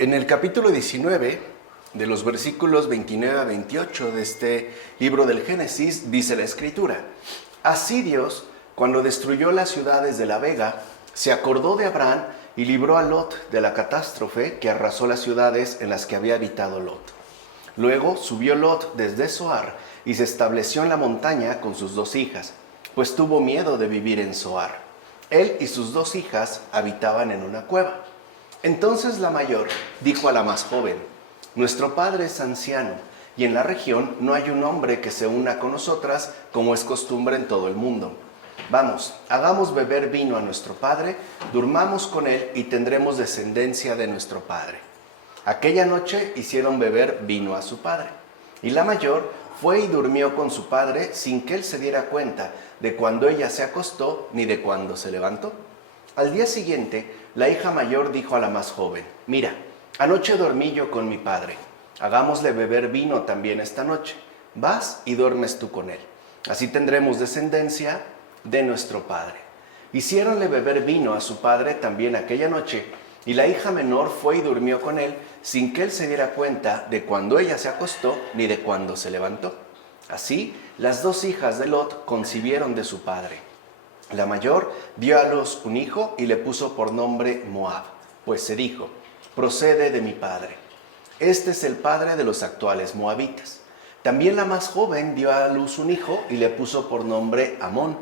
En el capítulo 19, de los versículos 29 a 28 de este libro del Génesis, dice la Escritura: Así Dios, cuando destruyó las ciudades de la Vega, se acordó de Abraham y libró a Lot de la catástrofe que arrasó las ciudades en las que había habitado Lot. Luego subió Lot desde Zoar y se estableció en la montaña con sus 2 hijas, pues tuvo miedo de vivir en Zoar. Él y sus 2 hijas habitaban en una cueva. Entonces la mayor dijo a la más joven: Nuestro padre es anciano, y en la región no hay un hombre que se una con nosotras, como es costumbre en todo el mundo. Vamos, hagamos beber vino a nuestro padre, durmamos con él y tendremos descendencia de nuestro padre. Aquella noche hicieron beber vino a su padre, y la mayor fue y durmió con su padre sin que él se diera cuenta de cuando ella se acostó ni de cuando se levantó. Al día siguiente, la hija mayor dijo a la más joven: Mira, anoche dormí yo con mi padre, hagámosle beber vino también esta noche. Vas y duermes tú con él, así tendremos descendencia de nuestro padre. Hiciéronle beber vino a su padre también aquella noche, y la hija menor fue y durmió con él sin que él se diera cuenta de cuando ella se acostó ni de cuando se levantó. Así, las 2 hijas de Lot concibieron de su padre. La mayor dio a luz un hijo y le puso por nombre Moab, pues se dijo: procede de mi padre. Este es el padre de los actuales moabitas. También la más joven dio a luz un hijo y le puso por nombre Amón,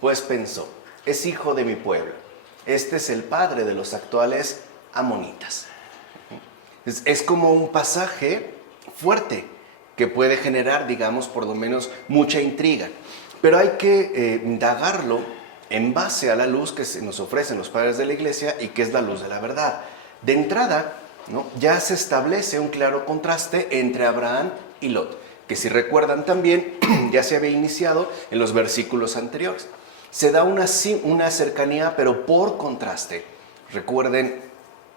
pues pensó: es hijo de mi pueblo. Este es el padre de los actuales amonitas. Es como un pasaje fuerte que puede generar, digamos, por lo menos mucha intriga. Pero hay que indagarlo en base a la luz que se nos ofrecen los padres de la iglesia y que es la luz de la verdad. De entrada, ¿no?, ya se establece un claro contraste entre Abraham y Lot, que si recuerdan también ya se había iniciado en los versículos anteriores. Se da una cercanía, pero por contraste. Recuerden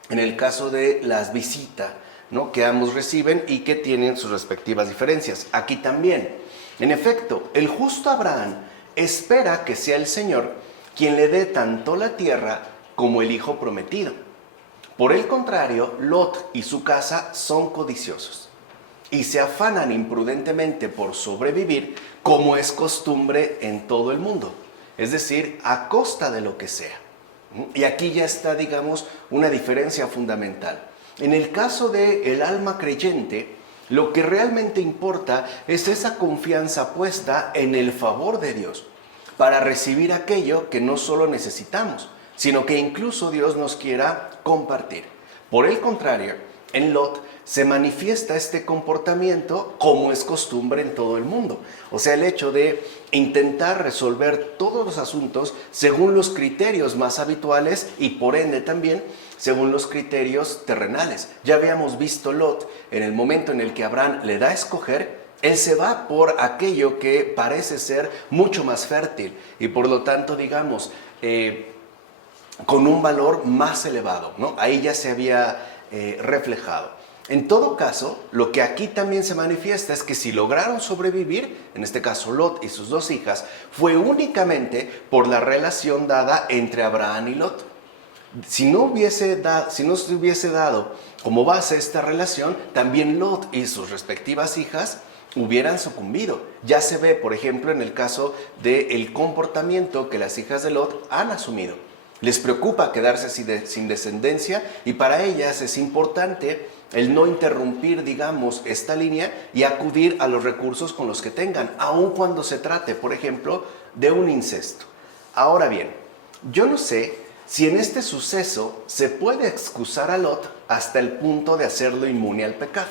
en el caso de las visitas, ¿no?, que ambos reciben y que tienen sus respectivas diferencias. Aquí también, en efecto, el justo Abraham espera que sea el Señor quien le dé tanto la tierra como el hijo prometido. Por el contrario, Lot y su casa son codiciosos y se afanan imprudentemente por sobrevivir, como es costumbre en todo el mundo, es decir, a costa de lo que sea. Y aquí ya está, digamos, una diferencia fundamental. En el caso del alma creyente, lo que realmente importa es esa confianza puesta en el favor de Dios para recibir aquello que no solo necesitamos, sino que incluso Dios nos quiera compartir. Por el contrario, en Lot se manifiesta este comportamiento como es costumbre en todo el mundo. O sea, el hecho de intentar resolver todos los asuntos según los criterios más habituales y por ende también según los criterios terrenales. Ya habíamos visto Lot en el momento en el que Abraham le da a escoger. Él se va por aquello que parece ser mucho más fértil y por lo tanto, digamos, con un valor más elevado, ¿no? Ahí ya se había reflejado. En todo caso, lo que aquí también se manifiesta es que si lograron sobrevivir, en este caso Lot y sus 2 hijas, fue únicamente por la relación dada entre Abraham y Lot. Si no se hubiese dado como base esta relación, también Lot y sus respectivas hijas hubieran sucumbido. Ya se ve, por ejemplo, en el caso del comportamiento que las hijas de Lot han asumido. Les preocupa quedarse sin descendencia y para ellas es importante el no interrumpir, digamos, esta línea y acudir a los recursos con los que tengan, aun cuando se trate, por ejemplo, de un incesto. Ahora bien, yo no sé si en este suceso se puede excusar a Lot hasta el punto de hacerlo inmune al pecado,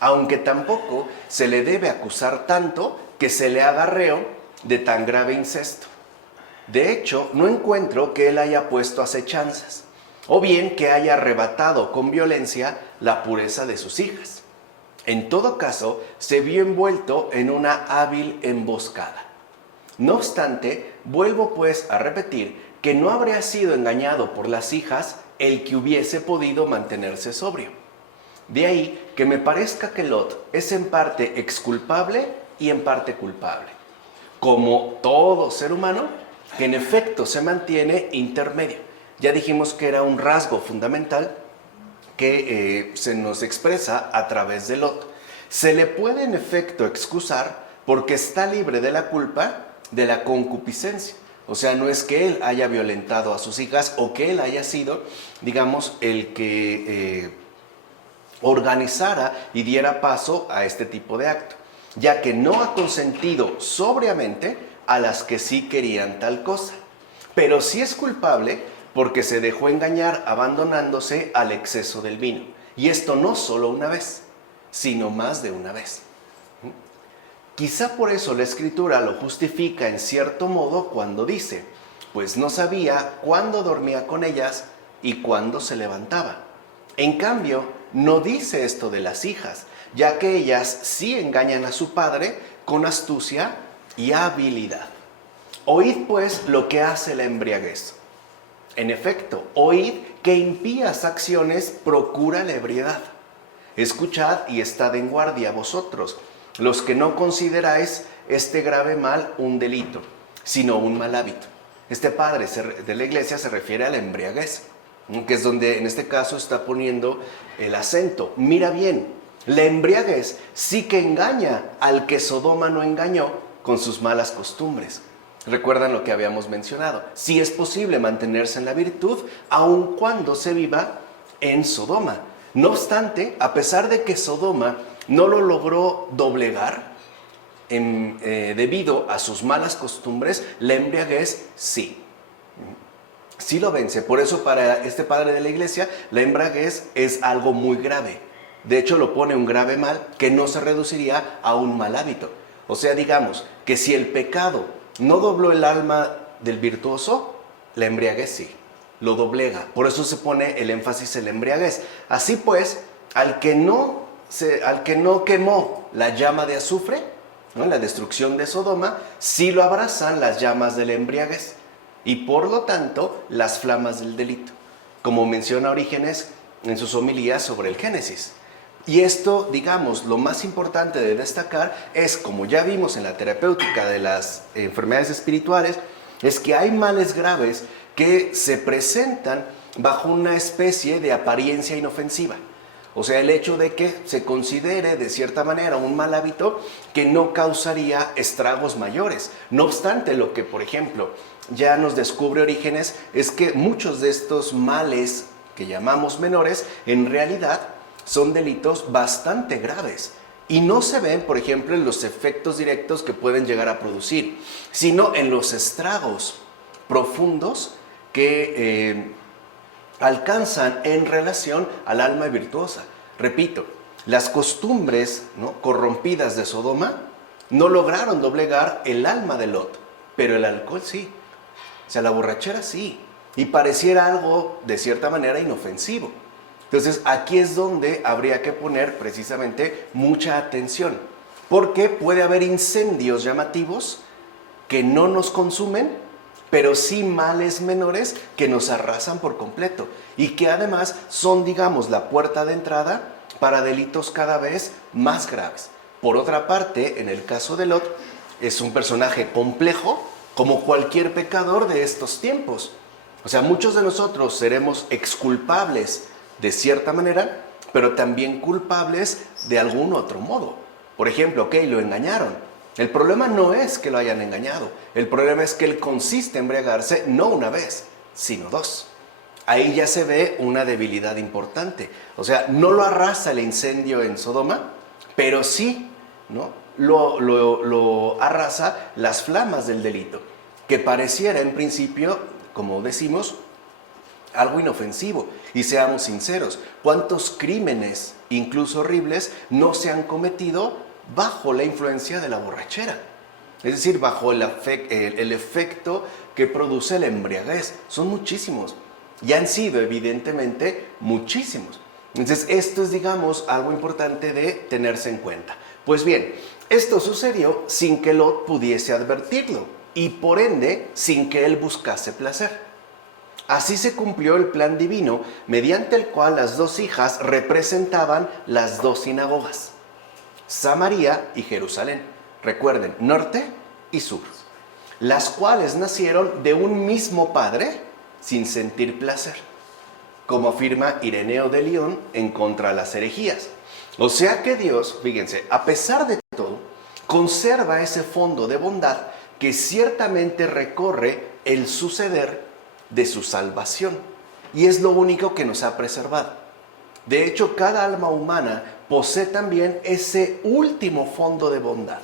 aunque tampoco se le debe acusar tanto que se le haga reo de tan grave incesto. De hecho, no encuentro que él haya puesto acechanzas, o bien que haya arrebatado con violencia la pureza de sus hijas. En todo caso, se vio envuelto en una hábil emboscada. No obstante, vuelvo pues a repetir que no habría sido engañado por las hijas el que hubiese podido mantenerse sobrio. De ahí que me parezca que Lot es en parte exculpable y en parte culpable, como todo ser humano que en efecto se mantiene intermedio. Ya dijimos que era un rasgo fundamental que se nos expresa a través de Lot. Se le puede en efecto excusar porque está libre de la culpa de la concupiscencia. O sea, no es que él haya violentado a sus hijas o que él haya sido, digamos, el que organizara y diera paso a este tipo de acto, ya que no ha consentido sobriamente a las que sí querían tal cosa. Pero sí es culpable porque se dejó engañar abandonándose al exceso del vino. Y esto no solo una vez, sino más de una vez. Quizá por eso la Escritura lo justifica en cierto modo cuando dice, pues no sabía cuándo dormía con ellas y cuándo se levantaba. En cambio, no dice esto de las hijas, ya que ellas sí engañan a su padre con astucia y habilidad. Oíd pues lo que hace la embriaguez. En efecto, oíd que impías acciones procura la ebriedad. Escuchad y estad en guardia vosotros, los que no consideráis este grave mal un delito, sino un mal hábito. Este padre de la iglesia se refiere a la embriaguez, que es donde en este caso está poniendo el acento. Mira bien, la embriaguez sí que engaña al que Sodoma no engañó con sus malas costumbres. Recuerdan lo que habíamos mencionado. Sí es posible mantenerse en la virtud aun cuando se viva en Sodoma. No obstante, a pesar de que Sodoma no lo logró doblegar debido a sus malas costumbres, la embriaguez sí. Sí lo vence. Por eso para este padre de la iglesia, la embriaguez es algo muy grave. De hecho, lo pone un grave mal que no se reduciría a un mal hábito. O sea, digamos que si el pecado no dobló el alma del virtuoso, la embriaguez sí, lo doblega. Por eso se pone el énfasis en la embriaguez. Así pues, al que no quemó la llama de azufre, ¿no?, la destrucción de Sodoma, sí lo abrazan las llamas de la embriaguez y por lo tanto las flamas del delito, como menciona Orígenes en sus homilías sobre el Génesis. Y esto, digamos, lo más importante de destacar es, como ya vimos en la terapéutica de las enfermedades espirituales, es que hay males graves que se presentan bajo una especie de apariencia inofensiva. O sea, el hecho de que se considere de cierta manera un mal hábito que no causaría estragos mayores. No obstante, lo que, por ejemplo, ya nos descubre Orígenes es que muchos de estos males que llamamos menores, en realidad son delitos bastante graves y no se ven, por ejemplo, en los efectos directos que pueden llegar a producir, sino en los estragos profundos que alcanzan en relación al alma virtuosa. Repito, las costumbres, ¿no?, corrompidas de Sodoma no lograron doblegar el alma de Lot, pero el alcohol sí, o sea, la borrachera sí, y pareciera algo de cierta manera inofensivo. Entonces, aquí es donde habría que poner precisamente mucha atención, porque puede haber incendios llamativos que no nos consumen, pero sí males menores que nos arrasan por completo y que además son, digamos, la puerta de entrada para delitos cada vez más graves. Por otra parte, en el caso de Lot, es un personaje complejo como cualquier pecador de estos tiempos. O sea, muchos de nosotros seremos exculpables de cierta manera, pero también culpables de algún otro modo. Por ejemplo, ok, lo engañaron. El problema no es que lo hayan engañado. El problema es que él consiste en embriagarse no una vez, sino dos. Ahí ya se ve una debilidad importante. O sea, no lo arrasa el incendio en Sodoma, pero sí, ¿no?, lo arrasa las flamas del delito, que pareciera en principio, como decimos, algo inofensivo. Y seamos sinceros, ¿cuántos crímenes, incluso horribles, no se han cometido bajo la influencia de la borrachera? Es decir, bajo el efecto que produce la embriaguez. Son muchísimos. Y han sido, evidentemente, muchísimos. Entonces, esto es, digamos, algo importante de tenerse en cuenta. Pues bien, esto sucedió sin que Lot pudiese advertirlo y, por ende, sin que él buscase placer. Así se cumplió el plan divino, mediante el cual las dos hijas representaban las dos sinagogas, Samaria y Jerusalén. Recuerden, norte y sur, las cuales nacieron de un mismo padre sin sentir placer. como afirma Ireneo de León en contra de las herejías. O sea que Dios, fíjense, a pesar de todo, conserva ese fondo de bondad que ciertamente recorre el suceder de su salvación. Y es lo único que nos ha preservado. De hecho, cada alma humana posee también ese último fondo de bondad,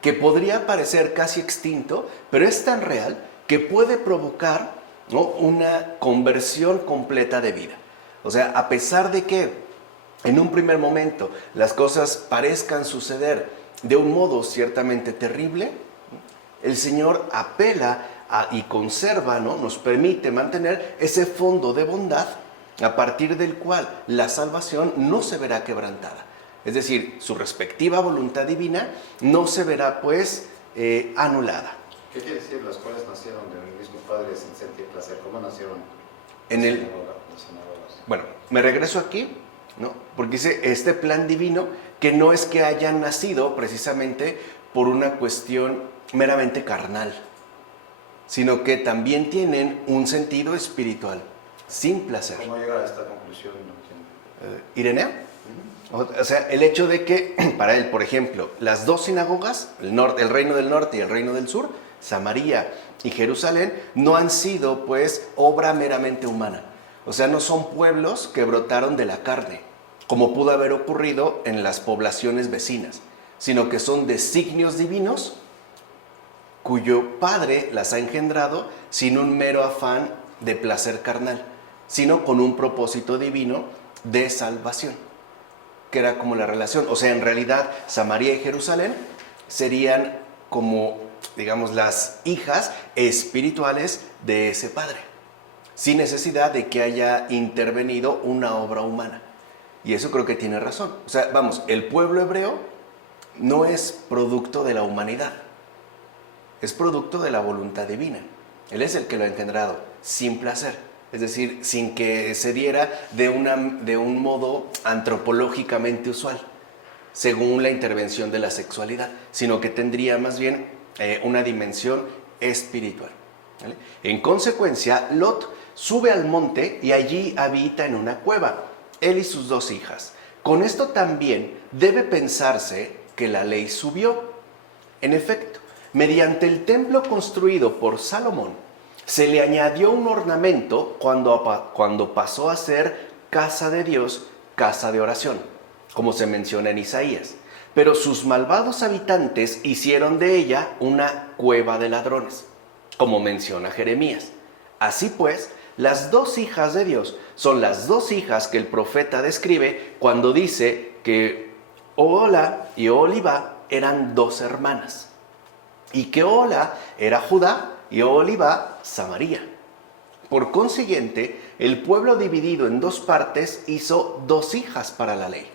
que podría parecer casi extinto, pero es tan real que puede provocar, ¿no?, una conversión completa de vida. O sea, a pesar de que en un primer momento las cosas parezcan suceder de un modo ciertamente terrible, el Señor apela y conserva, ¿no?, nos permite mantener ese fondo de bondad a partir del cual la salvación no se verá quebrantada. Es decir, su respectiva voluntad divina no se verá pues anulada. ¿Qué quiere decir? Las cuales nacieron del mismo Padre sin sentir placer. ¿Cómo nacieron En el, las sinagogas? bueno, me regreso aquí, ¿no?, porque dice este plan divino que no es que hayan nacido precisamente por una cuestión meramente carnal, sino que también tienen un sentido espiritual, sin placer. ¿Cómo llegar a esta conclusión? No entiendo. ¿Ireneo? O sea, el hecho de que para él, por ejemplo, las dos sinagogas, el reino del norte y el reino del sur, Samaria y Jerusalén, no han sido pues obra meramente humana. O sea, no son pueblos que brotaron de la carne, como pudo haber ocurrido en las poblaciones vecinas, sino que son designios divinos cuyo Padre las ha engendrado sin un mero afán de placer carnal, sino con un propósito divino de salvación, que era como la relación. O sea, en realidad, Samaria y Jerusalén serían como, digamos, las hijas espirituales de ese Padre, sin necesidad de que haya intervenido una obra humana. Y eso creo que tiene razón. O sea, vamos, el pueblo hebreo no es producto de la humanidad, es producto de la voluntad divina. Él es el que lo ha engendrado, sin placer. Es decir, sin que se diera de un modo antropológicamente usual, según la intervención de la sexualidad, sino que tendría más bien una dimensión espiritual, ¿vale? En consecuencia, Lot sube al monte y allí habita en una cueva, él y sus dos hijas. Con esto también debe pensarse que la ley subió. En efecto, mediante el templo construido por Salomón, se le añadió un ornamento cuando pasó a ser casa de Dios, casa de oración, como se menciona en Isaías. Pero sus malvados habitantes hicieron de ella una cueva de ladrones, como menciona Jeremías. Así pues, las dos hijas de Dios son las dos hijas que el profeta describe cuando dice que Ohola y Oholibá eran dos hermanas, y que Ohola era Judá y Oholibá Samaria. Por consiguiente, el pueblo dividido en dos partes hizo dos hijas para la ley.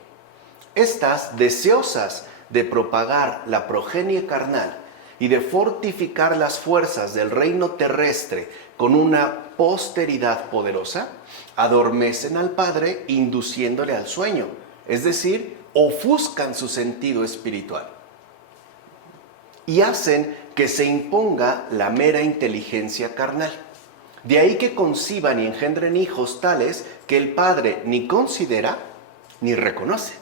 Estas, deseosas de propagar la progenie carnal y de fortificar las fuerzas del reino terrestre con una posteridad poderosa, adormecen al Padre induciéndole al sueño, es decir, ofuscan su sentido espiritual y hacen que se imponga la mera inteligencia carnal. De ahí que conciban y engendren hijos tales que el Padre ni considera ni reconoce.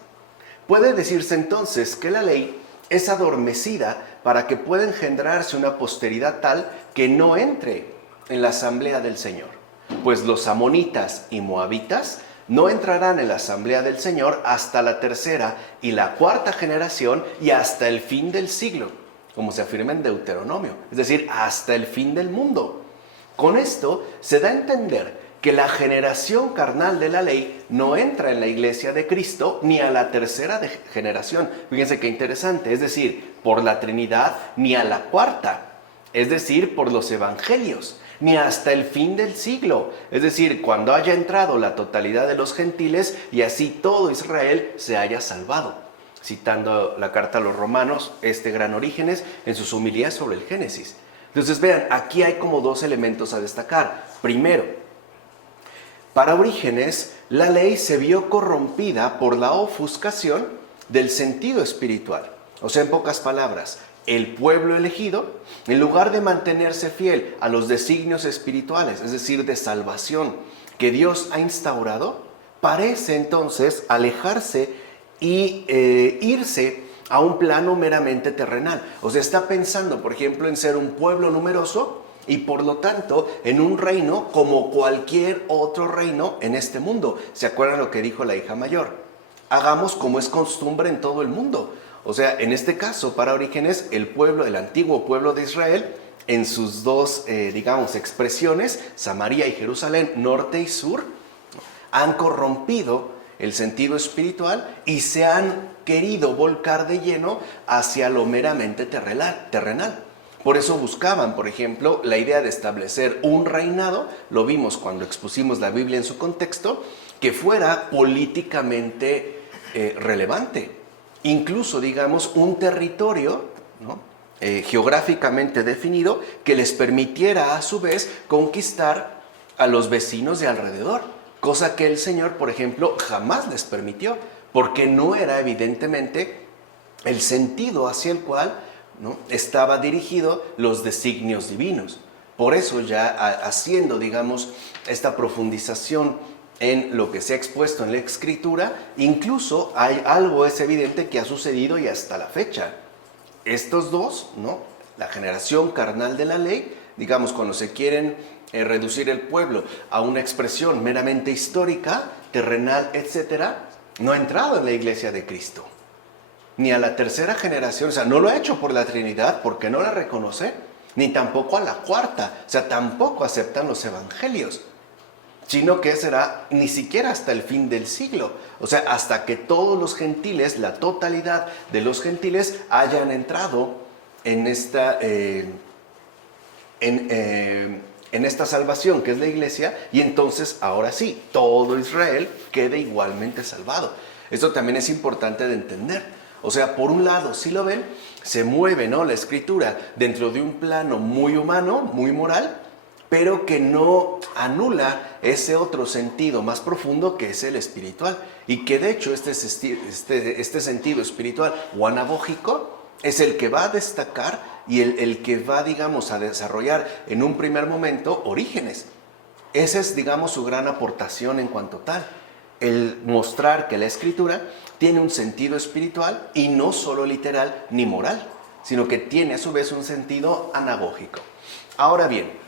Puede decirse entonces que la ley es adormecida para que pueda engendrarse una posteridad tal que no entre en la asamblea del Señor, pues los amonitas y moabitas no entrarán en la asamblea del Señor hasta la tercera y la cuarta generación y hasta el fin del siglo, como se afirma en Deuteronomio, es decir, hasta el fin del mundo. Con esto se da a entender que la generación carnal de la ley no entra en la iglesia de Cristo ni a la tercera generación. Fíjense qué interesante, es decir, por la Trinidad, ni a la cuarta, es decir, por los evangelios, ni hasta el fin del siglo, es decir, cuando haya entrado la totalidad de los gentiles y así todo Israel se haya salvado. Citando la carta a los romanos, gran Orígenes, en sus homilías sobre el Génesis. Entonces vean, aquí hay como dos elementos a destacar. Primero, para Orígenes, la ley se vio corrompida por la ofuscación del sentido espiritual. O sea, en pocas palabras, el pueblo elegido, en lugar de mantenerse fiel a los designios espirituales, es decir, de salvación, que Dios ha instaurado parece entonces alejarse y irse a un plano meramente terrenal. O sea, está pensando, por ejemplo, en ser un pueblo numeroso y por lo tanto en un reino como cualquier otro reino en este mundo. ¿Se acuerdan lo que dijo la hija mayor? Hagamos como es costumbre en todo el mundo. O sea, en este caso, para Orígenes, el pueblo, el antiguo pueblo de Israel, en sus dos, expresiones, Samaria y Jerusalén, norte y sur, han corrompido el sentido espiritual y se han querido volcar de lleno hacia lo meramente terrenal. Por eso buscaban, por ejemplo, la idea de establecer un reinado, lo vimos cuando expusimos la Biblia en su contexto, que fuera políticamente relevante. Incluso, digamos, un territorio, ¿no?, geográficamente definido que les permitiera a su vez conquistar a los vecinos de alrededor. Cosa que el Señor, por ejemplo, jamás les permitió, porque no era evidentemente el sentido hacia el cual, ¿no?, estaba dirigido los designios divinos. Por eso ya haciendo, digamos, esta profundización en lo que se ha expuesto en la Escritura, incluso hay algo es evidente que ha sucedido y hasta la fecha. Estos dos, ¿no?, la generación carnal de la ley, digamos, cuando se quieren reducir el pueblo a una expresión meramente histórica, terrenal, etcétera, no ha entrado en la iglesia de Cristo. Ni a la tercera generación, o sea, no lo ha hecho por la Trinidad porque no la reconoce, ni tampoco a la cuarta, o sea, tampoco aceptan los evangelios, sino que será ni siquiera hasta el fin del siglo, o sea, hasta que todos los gentiles, la totalidad de los gentiles hayan entrado en esta salvación que es la iglesia, y entonces ahora sí, todo Israel quede igualmente salvado. Esto también es importante de entender. O sea, por un lado, si lo ven, se mueve, ¿no?, la Escritura dentro de un plano muy humano, muy moral, pero que no anula ese otro sentido más profundo que es el espiritual. Y que de hecho este sentido espiritual o anagógico es el que va a destacar y el que va, digamos, a desarrollar en un primer momento Orígenes. Esa es, digamos, su gran aportación en cuanto tal. El mostrar que la Escritura tiene un sentido espiritual y no solo literal ni moral, sino que tiene a su vez un sentido anagógico. Ahora bien,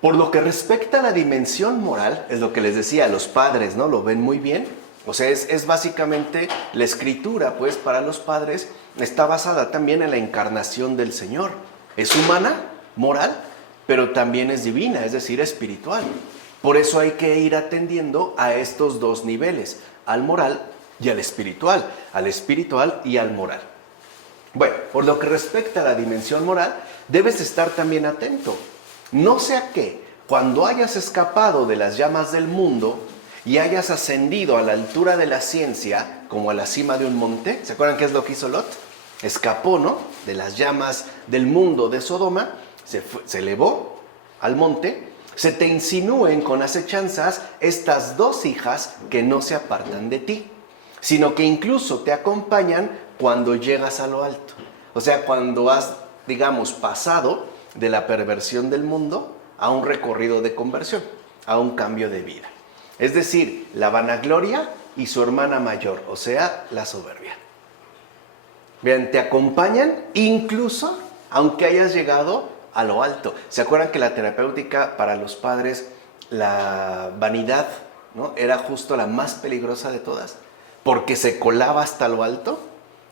por lo que respecta a la dimensión moral, es lo que les decía, los padres, ¿no?, lo ven muy bien. O sea, es básicamente la Escritura, pues, para los padres, está basada también en la encarnación del Señor. Es humana, moral, pero también es divina, es decir, espiritual. Por eso hay que ir atendiendo a estos dos niveles, al moral y al espiritual y al moral. Bueno, por lo que respecta a la dimensión moral, debes estar también atento. No sea que, cuando hayas escapado de las llamas del mundo y hayas ascendido a la altura de la ciencia, como a la cima de un monte, ¿se acuerdan qué es lo que hizo Lot? Escapó, ¿no?, de las llamas del mundo de Sodoma, se elevó al monte, se te insinúen con acechanzas estas dos hijas que no se apartan de ti, sino que incluso te acompañan cuando llegas a lo alto. O sea, cuando has, digamos, pasado de la perversión del mundo a un recorrido de conversión, a un cambio de vida. Es decir, la vanagloria y su hermana mayor, o sea, la soberbia. Vean, te acompañan incluso aunque hayas llegado a lo alto. ¿Se acuerdan que la terapéutica para los padres, la vanidad, ¿no?, era justo la más peligrosa de todas? Porque se colaba hasta lo alto,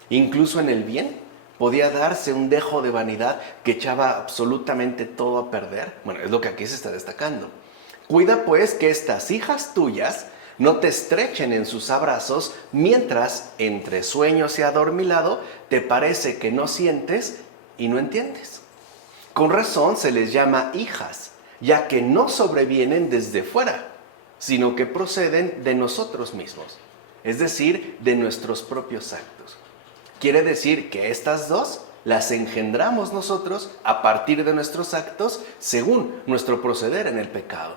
incluso en el bien. Podía darse un dejo de vanidad que echaba absolutamente todo a perder. Bueno, es lo que aquí se está destacando. Cuida pues que estas hijas tuyas no te estrechen en sus abrazos mientras, entre sueños y adormilado, te parece que no sientes y no entiendes. Con razón se les llama hijas, ya que no sobrevienen desde fuera, sino que proceden de nosotros mismos, es decir, de nuestros propios actos. Quiere decir que estas dos las engendramos nosotros a partir de nuestros actos según nuestro proceder en el pecado.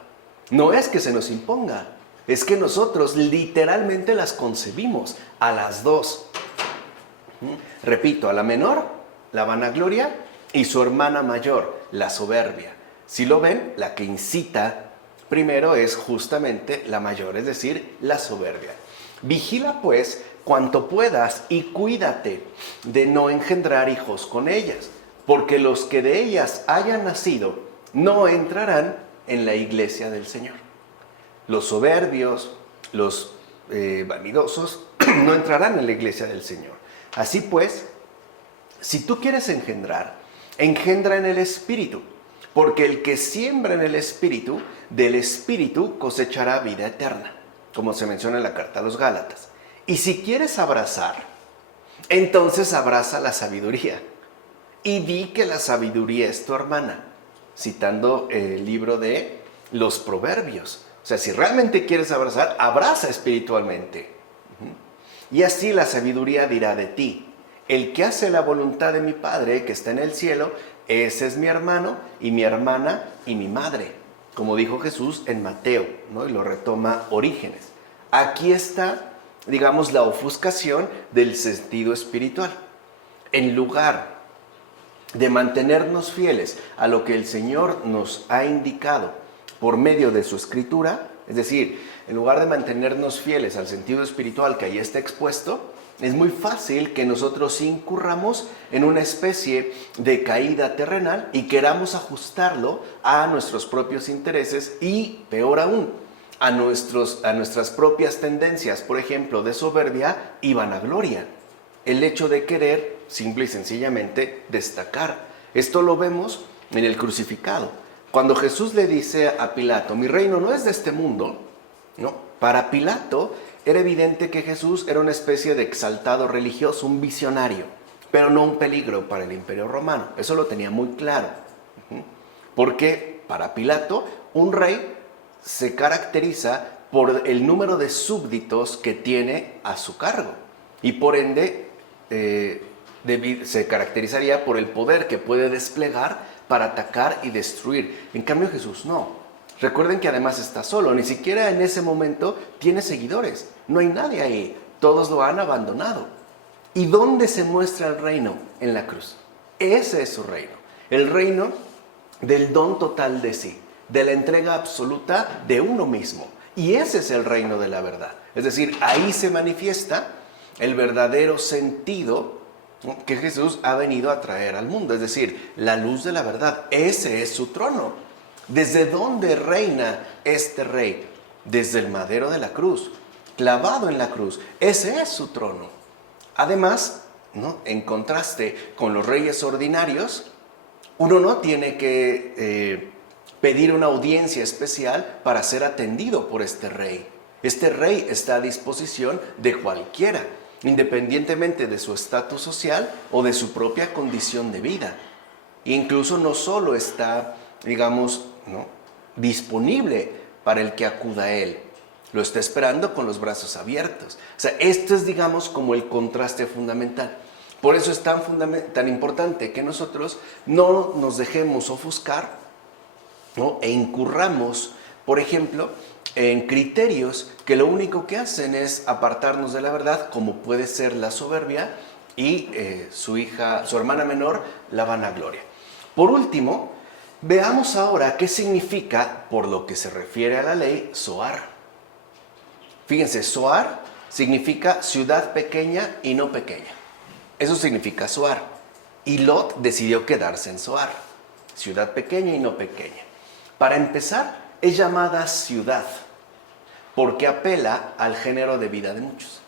No es que se nos imponga, es que nosotros literalmente las concebimos a las dos. Repito, a la menor, la vanagloria, y su hermana mayor, la soberbia. Si lo ven, la que incita Primero es justamente la mayor, es decir, la soberbia. Vigila pues cuanto puedas y cuídate de no engendrar hijos con ellas, porque los que de ellas hayan nacido no entrarán en la iglesia del Señor. Los soberbios, los vanidosos, no entrarán en la iglesia del Señor. Así pues, si tú quieres engendrar, engendra en el Espíritu, porque el que siembra en el Espíritu, del Espíritu cosechará vida eterna, como se menciona en la carta a los Gálatas. Y si quieres abrazar, entonces abraza la sabiduría, y di que la sabiduría es tu hermana, citando el libro de los Proverbios. O sea, si realmente quieres abrazar, abraza espiritualmente. Y así la sabiduría dirá de ti: el que hace la voluntad de mi Padre que está en el cielo, ese es mi hermano y mi hermana y mi madre, como dijo Jesús en Mateo, ¿no? Y lo retoma Orígenes. Aquí está, digamos, la ofuscación del sentido espiritual. En lugar de mantenernos fieles a lo que el Señor nos ha indicado por medio de su Escritura, es decir, en lugar de mantenernos fieles al sentido espiritual que ahí está expuesto, es muy fácil que nosotros incurramos en una especie de caída terrenal y queramos ajustarlo a nuestros propios intereses y, peor aún, a nuestras propias tendencias, por ejemplo, de soberbia y vanagloria. El hecho de querer, simple y sencillamente, destacar. Esto lo vemos en el crucificado. Cuando Jesús le dice a Pilato: mi reino no es de este mundo, ¿no? Para Pilato era evidente que Jesús era una especie de exaltado religioso, un visionario, pero no un peligro para el Imperio Romano. Eso lo tenía muy claro. Porque para Pilato, un rey se caracteriza por el número de súbditos que tiene a su cargo. Y por ende, se caracterizaría por el poder que puede desplegar para atacar y destruir. En cambio, Jesús no. Recuerden que además está solo, ni siquiera en ese momento tiene seguidores. No hay nadie ahí, todos lo han abandonado. ¿Y dónde se muestra el reino? En la cruz. Ese es su reino. El reino del don total de sí, de la entrega absoluta de uno mismo. Y ese es el reino de la verdad. Es decir, ahí se manifiesta el verdadero sentido que Jesús ha venido a traer al mundo. Es decir, la luz de la verdad. Ese es su trono. ¿Desde dónde reina este rey? Desde el madero de la cruz, clavado en la cruz. Ese es su trono. Además, ¿no?, en contraste con los reyes ordinarios, uno no tiene que pedir una audiencia especial para ser atendido por este rey. Este rey está a disposición de cualquiera, independientemente de su estatus social o de su propia condición de vida. Incluso no solo está, digamos, ¿no?, disponible para el que acuda a él, lo está esperando con los brazos abiertos. O sea, esto es, digamos, como el contraste fundamental. Por eso es tan importante que nosotros no nos dejemos ofuscar, ¿no?, e incurramos, por ejemplo, en criterios que lo único que hacen es apartarnos de la verdad, como puede ser la soberbia y su hermana menor, la vanagloria. Por último, veamos ahora qué significa, por lo que se refiere a la ley, Zoar. Fíjense, Zoar significa ciudad pequeña y no pequeña. Eso significa Zoar. Y Lot decidió quedarse en Zoar, ciudad pequeña y no pequeña. Para empezar, es llamada ciudad, porque apela al género de vida de muchos.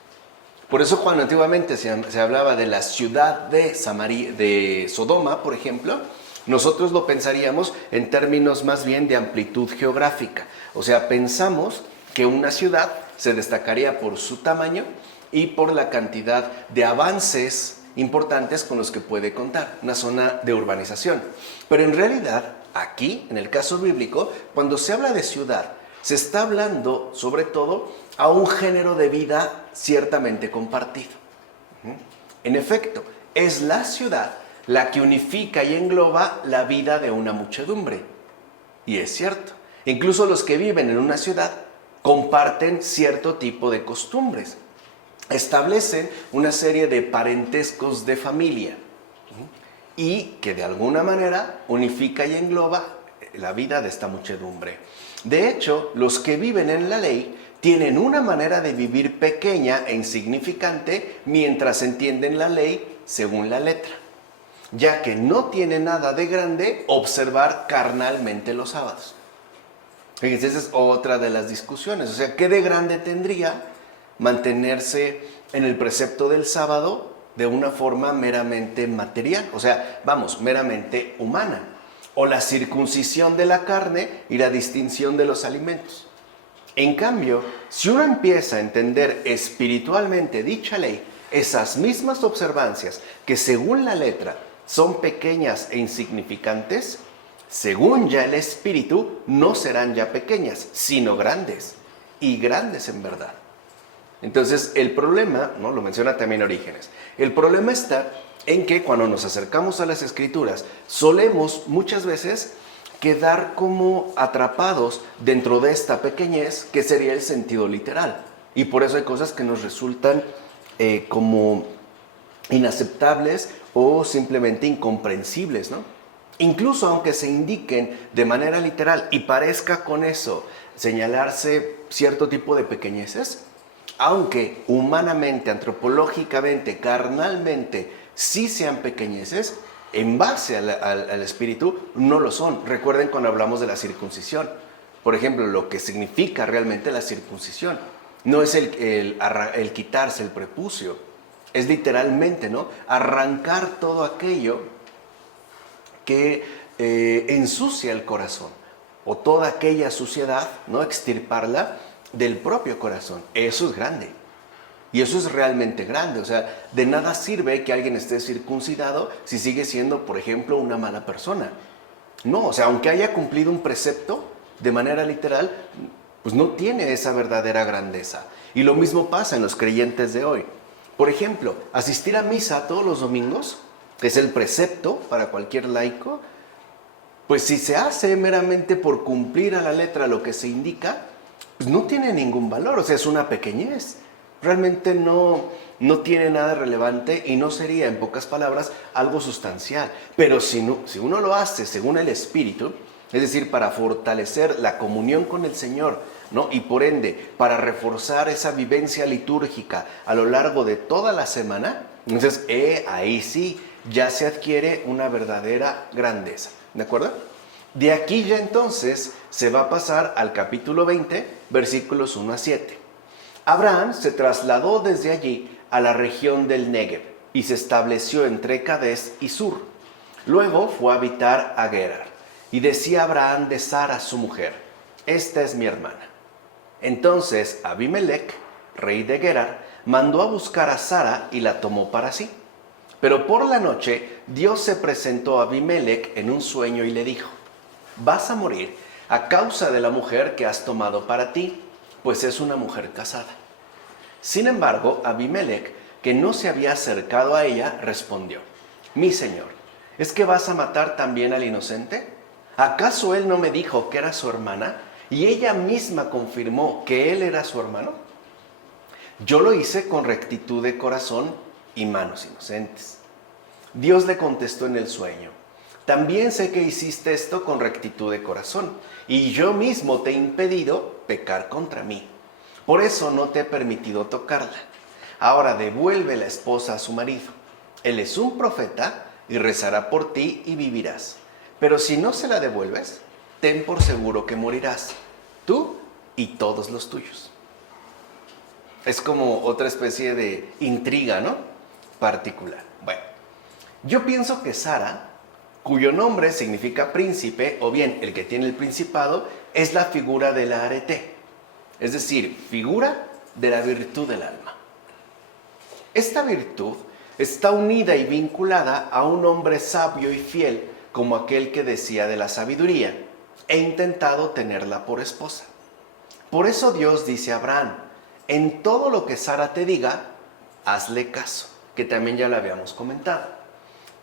Por eso cuando antiguamente se hablaba de la ciudad de Sodoma, por ejemplo, nosotros lo pensaríamos en términos más bien de amplitud geográfica. O sea, pensamos que una ciudad se destacaría por su tamaño y por la cantidad de avances importantes con los que puede contar, una zona de urbanización. Pero en realidad, aquí, en el caso bíblico, cuando se habla de ciudad, se está hablando sobre todo a un género de vida ciertamente compartido. En efecto, es la ciudad la que unifica y engloba la vida de una muchedumbre. Y es cierto, incluso los que viven en una ciudad comparten cierto tipo de costumbres, establecen una serie de parentescos de familia y que de alguna manera unifica y engloba la vida de esta muchedumbre. De hecho, los que viven en la ley tienen una manera de vivir pequeña e insignificante mientras entienden la ley según la letra, ya que no tiene nada de grande observar carnalmente los sábados. Fíjense, esa es otra de las discusiones. O sea, ¿qué de grande tendría mantenerse en el precepto del sábado de una forma meramente material? O sea, vamos, meramente humana. O la circuncisión de la carne y la distinción de los alimentos. En cambio, si uno empieza a entender espiritualmente dicha ley, esas mismas observancias que según la letra son pequeñas e insignificantes, según ya el espíritu no serán ya pequeñas, sino grandes, y grandes en verdad. Entonces el problema, ¿no? Lo menciona también Orígenes, el problema está en que cuando nos acercamos a las escrituras solemos muchas veces quedar como atrapados dentro de esta pequeñez que sería el sentido literal. Y por eso hay cosas que nos resultan como inaceptables o simplemente incomprensibles, ¿no? Incluso aunque se indiquen de manera literal y parezca con eso señalarse cierto tipo de pequeñeces, aunque humanamente, antropológicamente, carnalmente sí sean pequeñeces, en base al espíritu no lo son. Recuerden cuando hablamos de la circuncisión, por ejemplo, lo que significa realmente la circuncisión no es el quitarse el prepucio, es literalmente, ¿no?, arrancar todo aquello que ensucia el corazón, o toda aquella suciedad, ¿no?, extirparla del propio corazón. Eso es grande. Y eso es realmente grande. O sea, de nada sirve que alguien esté circuncidado si sigue siendo, por ejemplo, una mala persona. No, o sea, aunque haya cumplido un precepto de manera literal, pues no tiene esa verdadera grandeza. Y lo mismo pasa en los creyentes de hoy. Por ejemplo, asistir a misa todos los domingos, que es el precepto para cualquier laico, pues si se hace meramente por cumplir a la letra lo que se indica, pues no tiene ningún valor. O sea, es una pequeñez. Realmente no tiene nada relevante y no sería, en pocas palabras, algo sustancial. Pero si uno lo hace según el Espíritu, es decir, para fortalecer la comunión con el Señor, ¿no?, y por ende, para reforzar esa vivencia litúrgica a lo largo de toda la semana, entonces ahí sí ya se adquiere una verdadera grandeza. ¿De acuerdo? De aquí ya entonces se va a pasar al capítulo 20, versículos 1 a 7. Abraham se trasladó desde allí a la región del Negev y se estableció entre Cades y Sur. Luego fue a habitar a Gerar. Y decía Abraham de Sara, su mujer: esta es mi hermana. Entonces Abimelech, rey de Gerar, mandó a buscar a Sara y la tomó para sí. Pero por la noche Dios se presentó a Abimelech en un sueño y le dijo: vas a morir a causa de la mujer que has tomado para ti, pues es una mujer casada. Sin embargo, Abimelech, que no se había acercado a ella, respondió: mi señor, ¿es que vas a matar también al inocente? ¿Acaso él no me dijo que era su hermana y ella misma confirmó que él era su hermano? Yo lo hice con rectitud de corazón y manos inocentes. Dios le contestó en el sueño: también sé que hiciste esto con rectitud de corazón, y yo mismo te he impedido pecar contra mí. Por eso no te he permitido tocarla. Ahora devuelve la esposa a su marido. Él es un profeta y rezará por ti y vivirás. Pero si no se la devuelves, ten por seguro que morirás, tú y todos los tuyos. Es como otra especie de intriga, ¿no?, particular. Bueno, yo pienso que Sara, cuyo nombre significa príncipe, o bien el que tiene el principado, es la figura de la arete, es decir, figura de la virtud del alma. Esta virtud está unida y vinculada a un hombre sabio y fiel, como aquel que decía de la sabiduría: he intentado tenerla por esposa. Por eso Dios dice a Abraham: en todo lo que Sara te diga, hazle caso, que también ya lo habíamos comentado.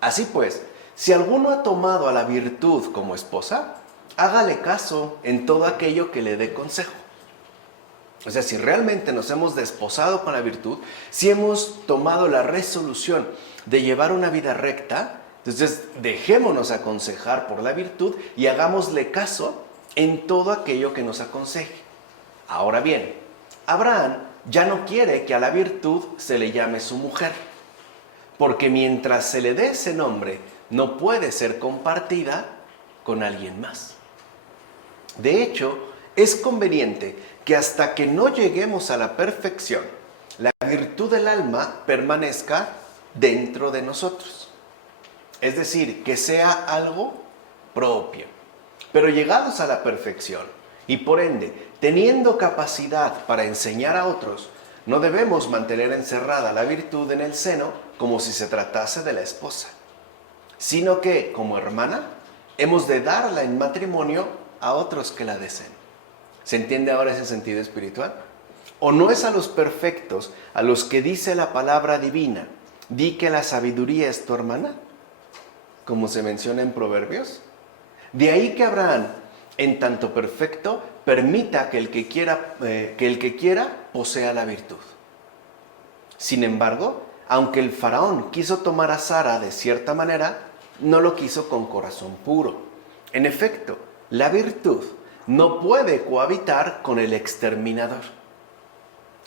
Así pues, si alguno ha tomado a la virtud como esposa, hágale caso en todo aquello que le dé consejo. O sea, si realmente nos hemos desposado con la virtud, si hemos tomado la resolución de llevar una vida recta, entonces dejémonos aconsejar por la virtud y hagámosle caso en todo aquello que nos aconseje. Ahora bien, Abraham ya no quiere que a la virtud se le llame su mujer, porque mientras se le dé ese nombre, no puede ser compartida con alguien más. De hecho, es conveniente que hasta que no lleguemos a la perfección, la virtud del alma permanezca dentro de nosotros. Es decir, que sea algo propio. Pero llegados a la perfección y por ende teniendo capacidad para enseñar a otros, no debemos mantener encerrada la virtud en el seno como si se tratase de la esposa, sino que, como hermana, hemos de darla en matrimonio a otros que la deseen. ¿Se entiende ahora ese sentido espiritual? ¿O no es a los perfectos a los que dice la palabra divina, di que la sabiduría es tu hermana? Como se menciona en Proverbios. De ahí que Abraham, en tanto perfecto, permita que el que quiera posea la virtud. Sin embargo, aunque el faraón quiso tomar a Sara de cierta manera, no lo quiso con corazón puro. En efecto, la virtud no puede cohabitar con el exterminador.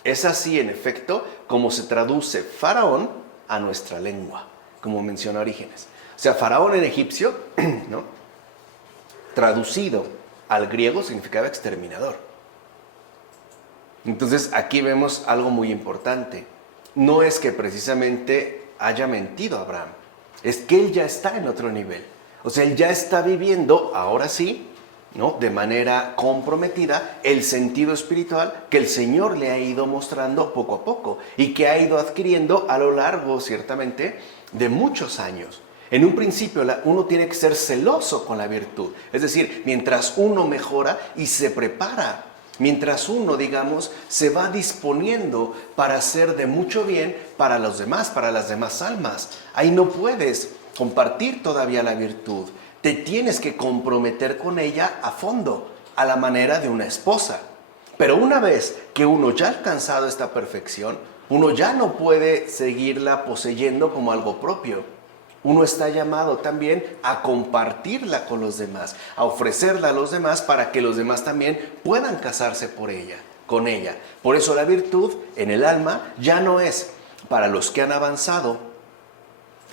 Es así, en efecto, como se traduce faraón a nuestra lengua, como menciona Orígenes. O sea, faraón en egipcio, ¿no?, traducido al griego significaba exterminador. Entonces aquí vemos algo muy importante. No es que precisamente haya mentido Abraham, es que él ya está en otro nivel. O sea, él ya está viviendo, ahora sí, ¿no?, de manera comprometida, el sentido espiritual que el Señor le ha ido mostrando poco a poco y que ha ido adquiriendo a lo largo, ciertamente, de muchos años. En un principio uno tiene que ser celoso con la virtud, es decir, mientras uno mejora y se prepara, mientras uno, digamos, se va disponiendo para hacer de mucho bien para los demás, para las demás almas. Ahí no puedes compartir todavía la virtud, te tienes que comprometer con ella a fondo, a la manera de una esposa. Pero una vez que uno ya ha alcanzado esta perfección, uno ya no puede seguirla poseyendo como algo propio. Uno está llamado también a compartirla con los demás, a ofrecerla a los demás para que los demás también puedan casarse con ella. Por eso la virtud en el alma ya no es para los que han avanzado,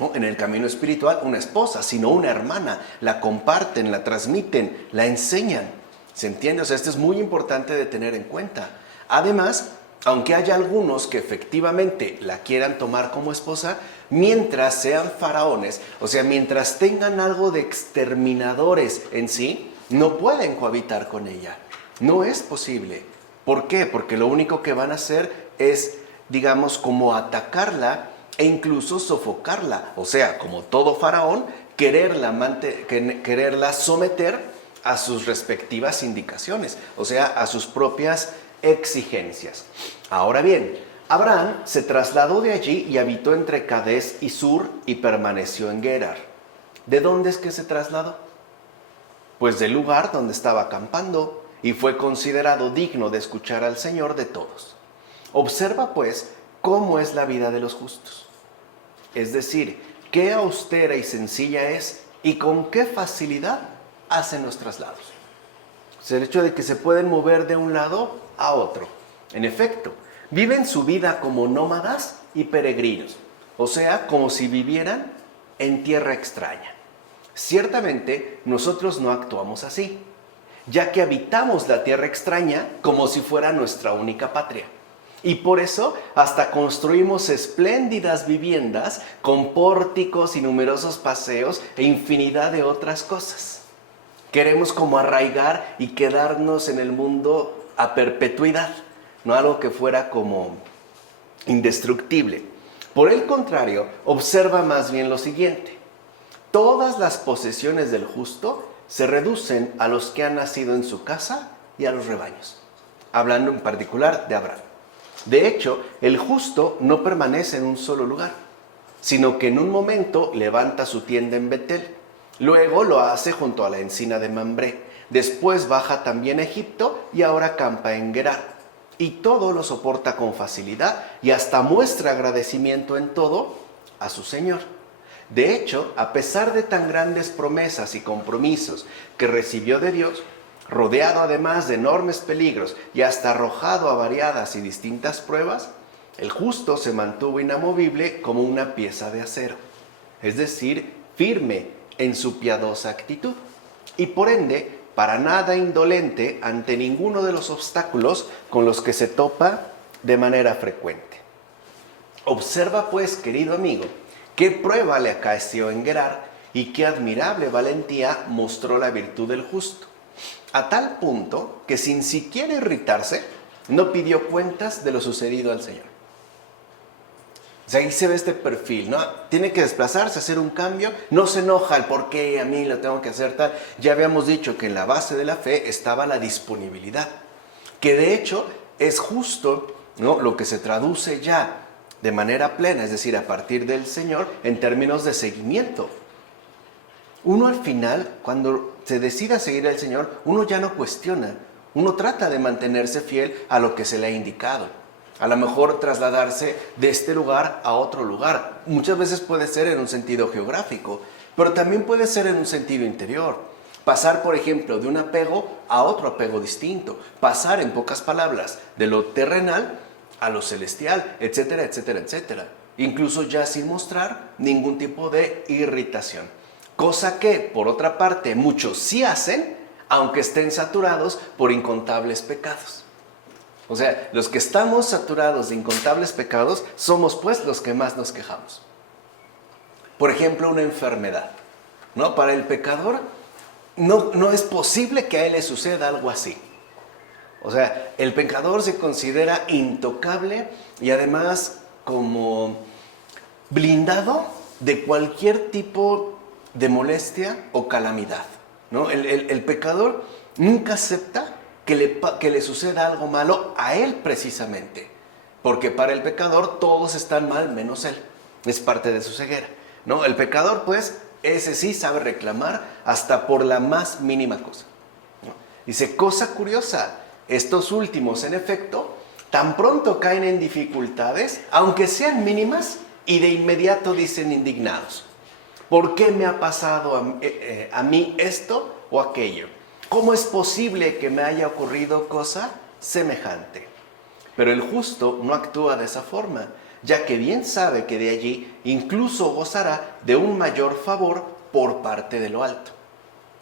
¿no?, en el camino espiritual, una esposa, sino una hermana. La comparten, la transmiten, la enseñan. ¿Se entiende? O sea, esto es muy importante de tener en cuenta. Además, aunque haya algunos que efectivamente la quieran tomar como esposa, mientras sean faraones, o sea, mientras tengan algo de exterminadores en sí, no pueden cohabitar con ella. No es posible. ¿Por qué? Porque lo único que van a hacer es, digamos, como atacarla e incluso sofocarla. O sea, como todo faraón, quererla someter a sus respectivas indicaciones, o sea, a sus propias exigencias. Ahora bien, Abraham se trasladó de allí y habitó entre Cadés y Sur y permaneció en Gerar. ¿De dónde es que se trasladó? Pues del lugar donde estaba acampando y fue considerado digno de escuchar al Señor de todos. Observa pues cómo es la vida de los justos. Es decir, qué austera y sencilla es y con qué facilidad hacen los traslados. Es el hecho de que se pueden mover de un lado a otro. En efecto, viven su vida como nómadas y peregrinos, o sea, como si vivieran en tierra extraña. Ciertamente, nosotros no actuamos así, ya que habitamos la tierra extraña como si fuera nuestra única patria. Y por eso hasta construimos espléndidas viviendas con pórticos y numerosos paseos e infinidad de otras cosas. Queremos como arraigar y quedarnos en el mundo a perpetuidad, no algo que fuera como indestructible. Por el contrario, observa más bien lo siguiente. Todas las posesiones del justo se reducen a los que han nacido en su casa y a los rebaños. Hablando en particular de Abraham. De hecho, el justo no permanece en un solo lugar, sino que en un momento levanta su tienda en Betel. Luego lo hace junto a la encina de Mambré. Después baja también a Egipto y ahora acampa en Gerar. Y todo lo soporta con facilidad y hasta muestra agradecimiento en todo a su Señor. De hecho, a pesar de tan grandes promesas y compromisos que recibió de Dios, rodeado además de enormes peligros y hasta arrojado a variadas y distintas pruebas, el justo se mantuvo inamovible como una pieza de acero, es decir, firme en su piadosa actitud y por ende para nada indolente ante ninguno de los obstáculos con los que se topa de manera frecuente. Observa pues, querido amigo, qué prueba le acaeció en Gerar y qué admirable valentía mostró la virtud del justo, a tal punto que sin siquiera irritarse, no pidió cuentas de lo sucedido al Señor. O sea, ahí se ve este perfil, ¿no? Tiene que desplazarse, hacer un cambio, no se enoja el por qué a mí lo tengo que hacer tal. Ya habíamos dicho que en la base de la fe estaba la disponibilidad, que de hecho es justo, ¿no?, lo que se traduce ya de manera plena, es decir, a partir del Señor, en términos de seguimiento. Uno al final, cuando se decide a seguir al Señor, uno ya no cuestiona, uno trata de mantenerse fiel a lo que se le ha indicado. A lo mejor trasladarse de este lugar a otro lugar. Muchas veces puede ser en un sentido geográfico, pero también puede ser en un sentido interior. Pasar, por ejemplo, de un apego a otro apego distinto. Pasar, en pocas palabras, de lo terrenal a lo celestial, etcétera, etcétera, etcétera. Incluso ya sin mostrar ningún tipo de irritación. Cosa que, por otra parte, muchos sí hacen, aunque estén saturados por incontables pecados. O sea, los que estamos saturados de incontables pecados somos pues los que más nos quejamos. Por ejemplo, una enfermedad, ¿no? Para el pecador no es posible que a él le suceda algo así. O sea, el pecador se considera intocable y además como blindado de cualquier tipo de molestia o calamidad, ¿no? El pecador nunca acepta que le suceda algo malo a él precisamente, porque para el pecador todos están mal menos él, es parte de su ceguera, ¿no? El pecador pues, ese sí sabe reclamar hasta por la más mínima cosa, ¿no? Dice, cosa curiosa, estos últimos en efecto, tan pronto caen en dificultades, aunque sean mínimas, y de inmediato dicen indignados, ¿por qué me ha pasado a mí esto o aquello? ¿Cómo es posible que me haya ocurrido cosa semejante? Pero el justo no actúa de esa forma, ya que bien sabe que de allí incluso gozará de un mayor favor por parte de lo alto.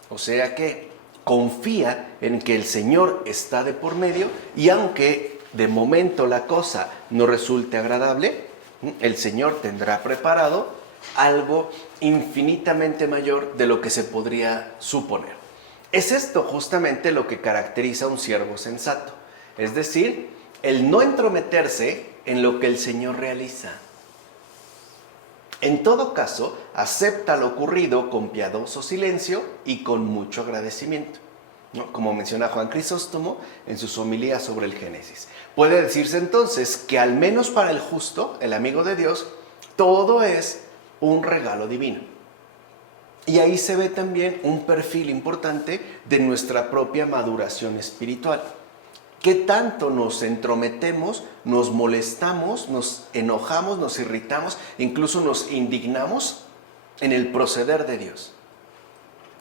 O sea que confía en que el Señor está de por medio y aunque de momento la cosa no resulte agradable, el Señor tendrá preparado algo infinitamente mayor de lo que se podría suponer. Es esto justamente lo que caracteriza a un siervo sensato, es decir, el no entrometerse en lo que el Señor realiza. En todo caso, acepta lo ocurrido con piadoso silencio y con mucho agradecimiento, ¿no? Como menciona Juan Crisóstomo en sus homilías sobre el Génesis. Puede decirse entonces que al menos para el justo, el amigo de Dios, todo es un regalo divino. Y ahí se ve también un perfil importante de nuestra propia maduración espiritual. ¿Qué tanto nos entrometemos, nos molestamos, nos enojamos, nos irritamos, incluso nos indignamos en el proceder de Dios?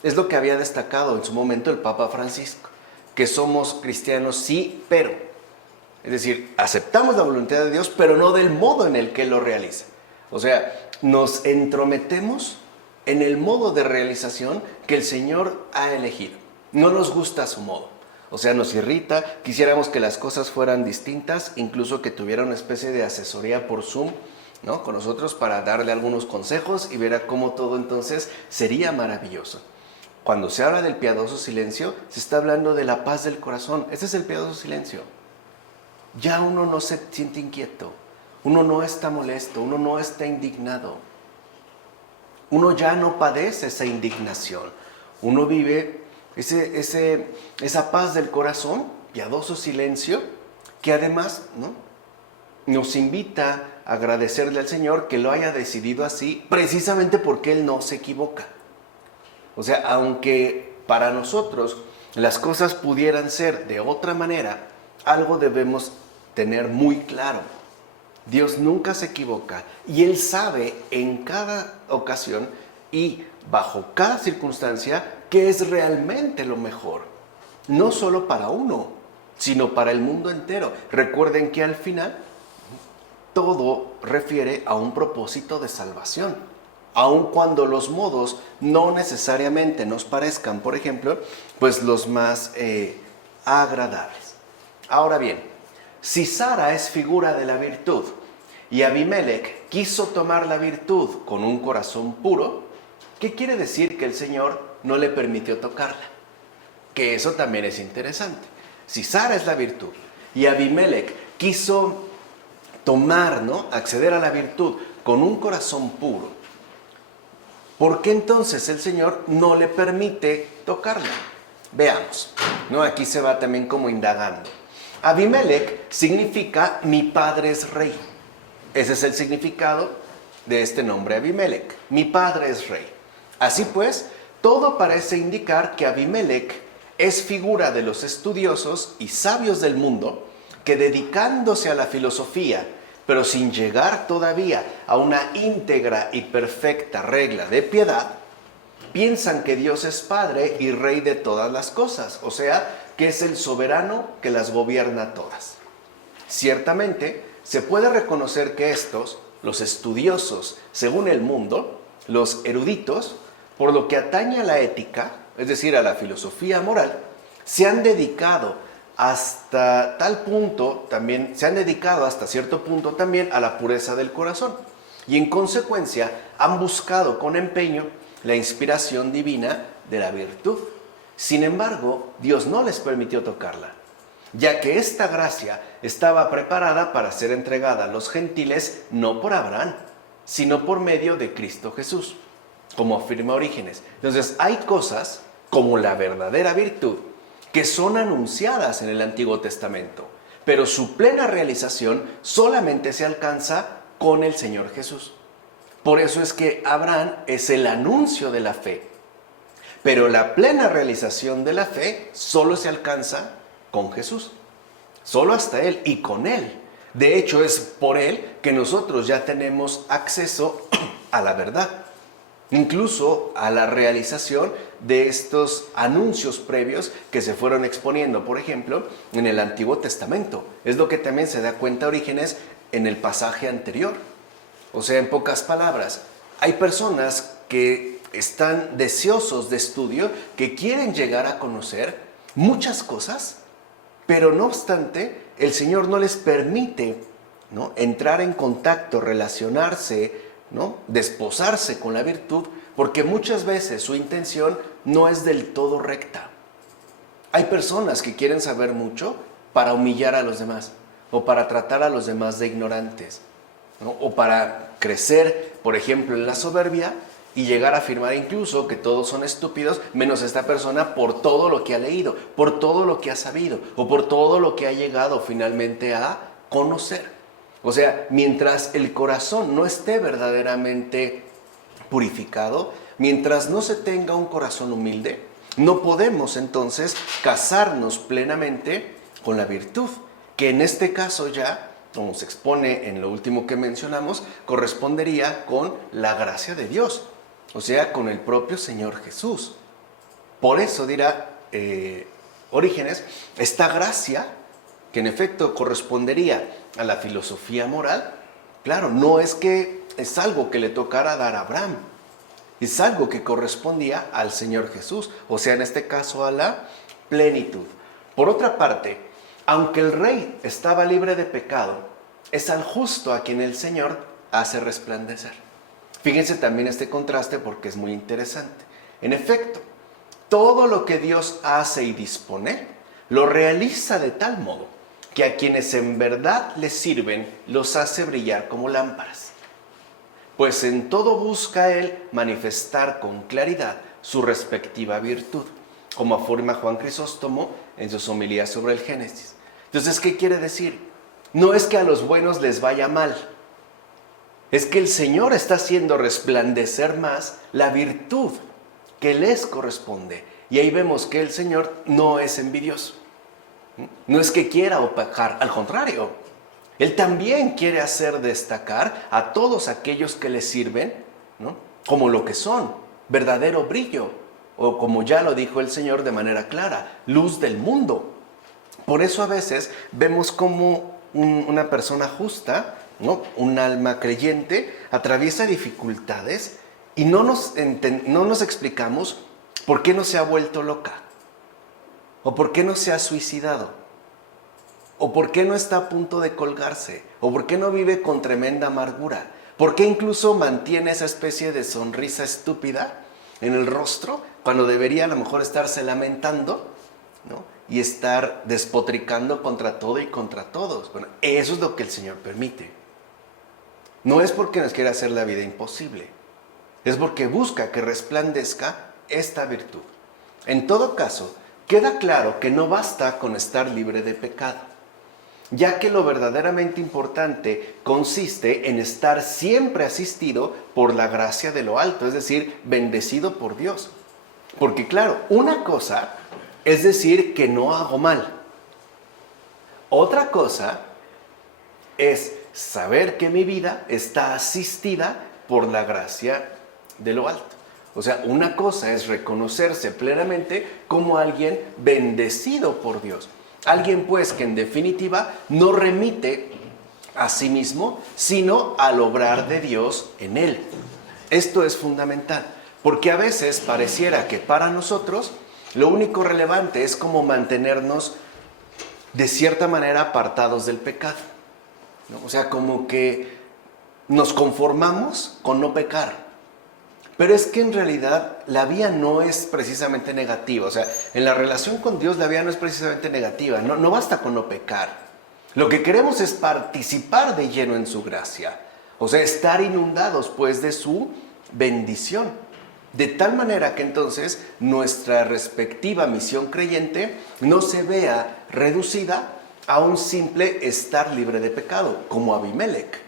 Es lo que había destacado en su momento el Papa Francisco, que somos cristianos sí, pero. Es decir, aceptamos la voluntad de Dios, pero no del modo en el que Él lo realiza. O sea, nos entrometemos en el modo de realización que el Señor ha elegido. No nos gusta su modo. O sea, nos irrita, quisiéramos que las cosas fueran distintas, incluso que tuviera una especie de asesoría por Zoom, ¿no?, con nosotros para darle algunos consejos y ver a cómo todo entonces sería maravilloso. Cuando se habla del piadoso silencio, se está hablando de la paz del corazón. Ese es el piadoso silencio. Ya uno no se siente inquieto, uno no está molesto, uno no está indignado. Uno ya no padece esa indignación. Uno vive esa paz del corazón, piadoso silencio, que además, ¿no?, nos invita a agradecerle al Señor que lo haya decidido así, precisamente porque Él no se equivoca. O sea, aunque para nosotros las cosas pudieran ser de otra manera, algo debemos tener muy claro. Dios nunca se equivoca y Él sabe en cada ocasión y bajo cada circunstancia qué es realmente lo mejor. no solo para uno, sino para el mundo entero. Recuerden que al final todo refiere a un propósito de salvación. Aun cuando los modos no necesariamente nos parezcan, por ejemplo, pues los más agradables. Ahora bien, si Sara es figura de la virtud y Abimelech quiso tomar la virtud con un corazón puro, ¿qué quiere decir que el Señor no le permitió tocarla? Que eso también es interesante. Si Sara es la virtud y Abimelech quiso tomar, ¿no?, acceder a la virtud con un corazón puro, ¿por qué entonces el Señor no le permite tocarla? Veamos, ¿no? Aquí se va también como indagando. Abimelech significa mi padre es rey. Ese es el significado de este nombre Abimelech. Mi padre es rey. Así pues, todo parece indicar que Abimelech es figura de los estudiosos y sabios del mundo que, dedicándose a la filosofía, pero sin llegar todavía a una íntegra y perfecta regla de piedad, piensan que Dios es Padre y Rey de todas las cosas, o sea, que es el soberano que las gobierna todas. Ciertamente, se puede reconocer que estos, los estudiosos según el mundo, los eruditos, por lo que atañe a la ética, es decir, a la filosofía moral, se han dedicado hasta tal punto también, se han dedicado hasta cierto punto también a la pureza del corazón y en consecuencia han buscado con empeño la inspiración divina de la virtud. Sin embargo, Dios no les permitió tocarla, ya que esta gracia estaba preparada para ser entregada a los gentiles no por Abraham, sino por medio de Cristo Jesús, como afirma Orígenes. Entonces, hay cosas como la verdadera virtud que son anunciadas en el Antiguo Testamento, pero su plena realización solamente se alcanza con el Señor Jesús. Por eso es que Abraham es el anuncio de la fe, pero la plena realización de la fe solo se alcanza con Jesús, solo hasta Él y con Él. De hecho, es por Él que nosotros ya tenemos acceso a la verdad, incluso a la realización de estos anuncios previos que se fueron exponiendo, por ejemplo, en el Antiguo Testamento. Es lo que también se da cuenta Orígenes en el pasaje anterior. O sea, en pocas palabras, hay personas que están deseosos de estudio, que quieren llegar a conocer muchas cosas, pero no obstante, el Señor no les permite, ¿no?, entrar en contacto, relacionarse, ¿no?, desposarse con la virtud, porque muchas veces su intención no es del todo recta. Hay personas que quieren saber mucho para humillar a los demás, o para tratar a los demás de ignorantes, ¿no?, o para crecer, por ejemplo, en la soberbia y llegar a afirmar incluso que todos son estúpidos, menos esta persona, por todo lo que ha leído, por todo lo que ha sabido, o por todo lo que ha llegado finalmente a conocer. O sea, mientras el corazón no esté verdaderamente purificado, mientras no se tenga un corazón humilde, no podemos entonces casarnos plenamente con la virtud, que en este caso ya, como se expone en lo último que mencionamos, correspondería con la gracia de Dios, o sea, con el propio Señor Jesús. Por eso dirá Orígenes, esta gracia, que en efecto correspondería a la filosofía moral, claro, no es que es algo que le tocara dar a Abraham, es algo que correspondía al Señor Jesús, o sea, en este caso a la plenitud. Por otra parte, aunque el rey estaba libre de pecado, es al justo a quien el Señor hace resplandecer. Fíjense también este contraste porque es muy interesante. En efecto, todo lo que Dios hace y dispone, lo realiza de tal modo que a quienes en verdad les sirven, los hace brillar como lámparas. Pues en todo busca Él manifestar con claridad su respectiva virtud, como afirma Juan Crisóstomo en sus homilías sobre el Génesis. Entonces, ¿qué quiere decir? No es que a los buenos les vaya mal, es que el Señor está haciendo resplandecer más la virtud que les corresponde. Y ahí vemos que el Señor no es envidioso. No es que quiera opacar, al contrario, Él también quiere hacer destacar a todos aquellos que le sirven, ¿no?, como lo que son, verdadero brillo, o como ya lo dijo el Señor de manera clara, luz del mundo. Por eso a veces vemos como una persona justa, ¿no? Un alma creyente, atraviesa dificultades y no nos explicamos por qué no se ha vuelto loca, o por qué no se ha suicidado, o por qué no está a punto de colgarse, o por qué no vive con tremenda amargura, por qué incluso mantiene esa especie de sonrisa estúpida en el rostro cuando debería a lo mejor estarse lamentando, ¿no? Y estar despotricando contra todo y contra todos. Bueno, eso es lo que el Señor permite. No es porque nos quiera hacer la vida imposible, es porque busca que resplandezca esta virtud. En todo caso, queda claro que no basta con estar libre de pecado, ya que lo verdaderamente importante consiste en estar siempre asistido por la gracia de lo alto, es decir, bendecido por Dios. Porque claro, una cosa es decir que no hago mal. Otra cosa es saber que mi vida está asistida por la gracia de lo alto. O sea, una cosa es reconocerse plenamente como alguien bendecido por Dios. Alguien pues que en definitiva no remite a sí mismo, sino al obrar de Dios en él. Esto es fundamental, porque a veces pareciera que para nosotros lo único relevante es como mantenernos de cierta manera apartados del pecado, ¿no? O sea, como que nos conformamos con no pecar. Pero es que en realidad la vía no es precisamente negativa. O sea, en la relación con Dios la vía no es precisamente negativa. No basta con no pecar. Lo que queremos es participar de lleno en su gracia. O sea, estar inundados pues de su bendición. De tal manera que entonces nuestra respectiva misión creyente no se vea reducida a un simple estar libre de pecado, como Abimelec.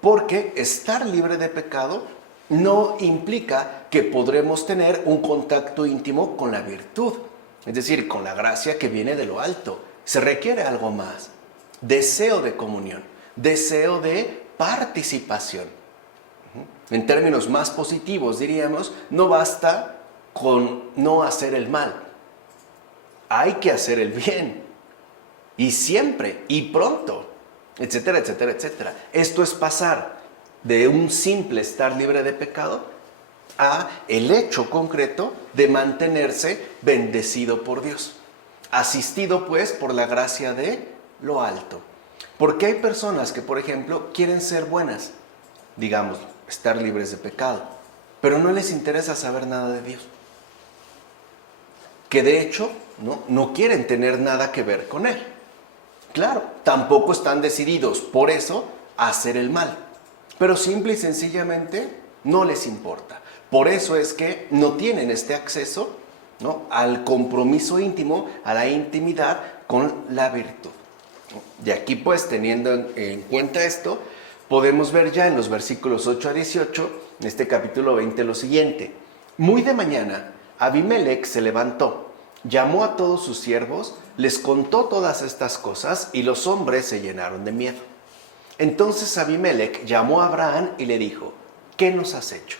Porque estar libre de pecado no implica que podremos tener un contacto íntimo con la virtud, es decir, con la gracia que viene de lo alto. Se requiere algo más: deseo de comunión, deseo de participación. En términos más positivos diríamos, no basta con no hacer el mal, hay que hacer el bien, y siempre, y pronto, etcétera, etcétera, etcétera. Esto es pasar de un simple estar libre de pecado a el hecho concreto de mantenerse bendecido por Dios, asistido pues por la gracia de lo alto. Porque hay personas que, por ejemplo, quieren ser buenas, digamos, estar libres de pecado, pero no les interesa saber nada de Dios, que de hecho no quieren tener nada que ver con Él. Claro, tampoco están decididos por eso a hacer el mal, pero simple y sencillamente no les importa. Por eso es que no tienen este acceso, ¿no?, al compromiso íntimo, a la intimidad con la virtud. Y aquí pues, teniendo en cuenta esto, podemos ver ya en los versículos 8 a 18, en este capítulo 20, lo siguiente. Muy de mañana, Abimelec se levantó, llamó a todos sus siervos, les contó todas estas cosas y los hombres se llenaron de miedo. Entonces Abimelec llamó a Abraham y le dijo: ¿qué nos has hecho?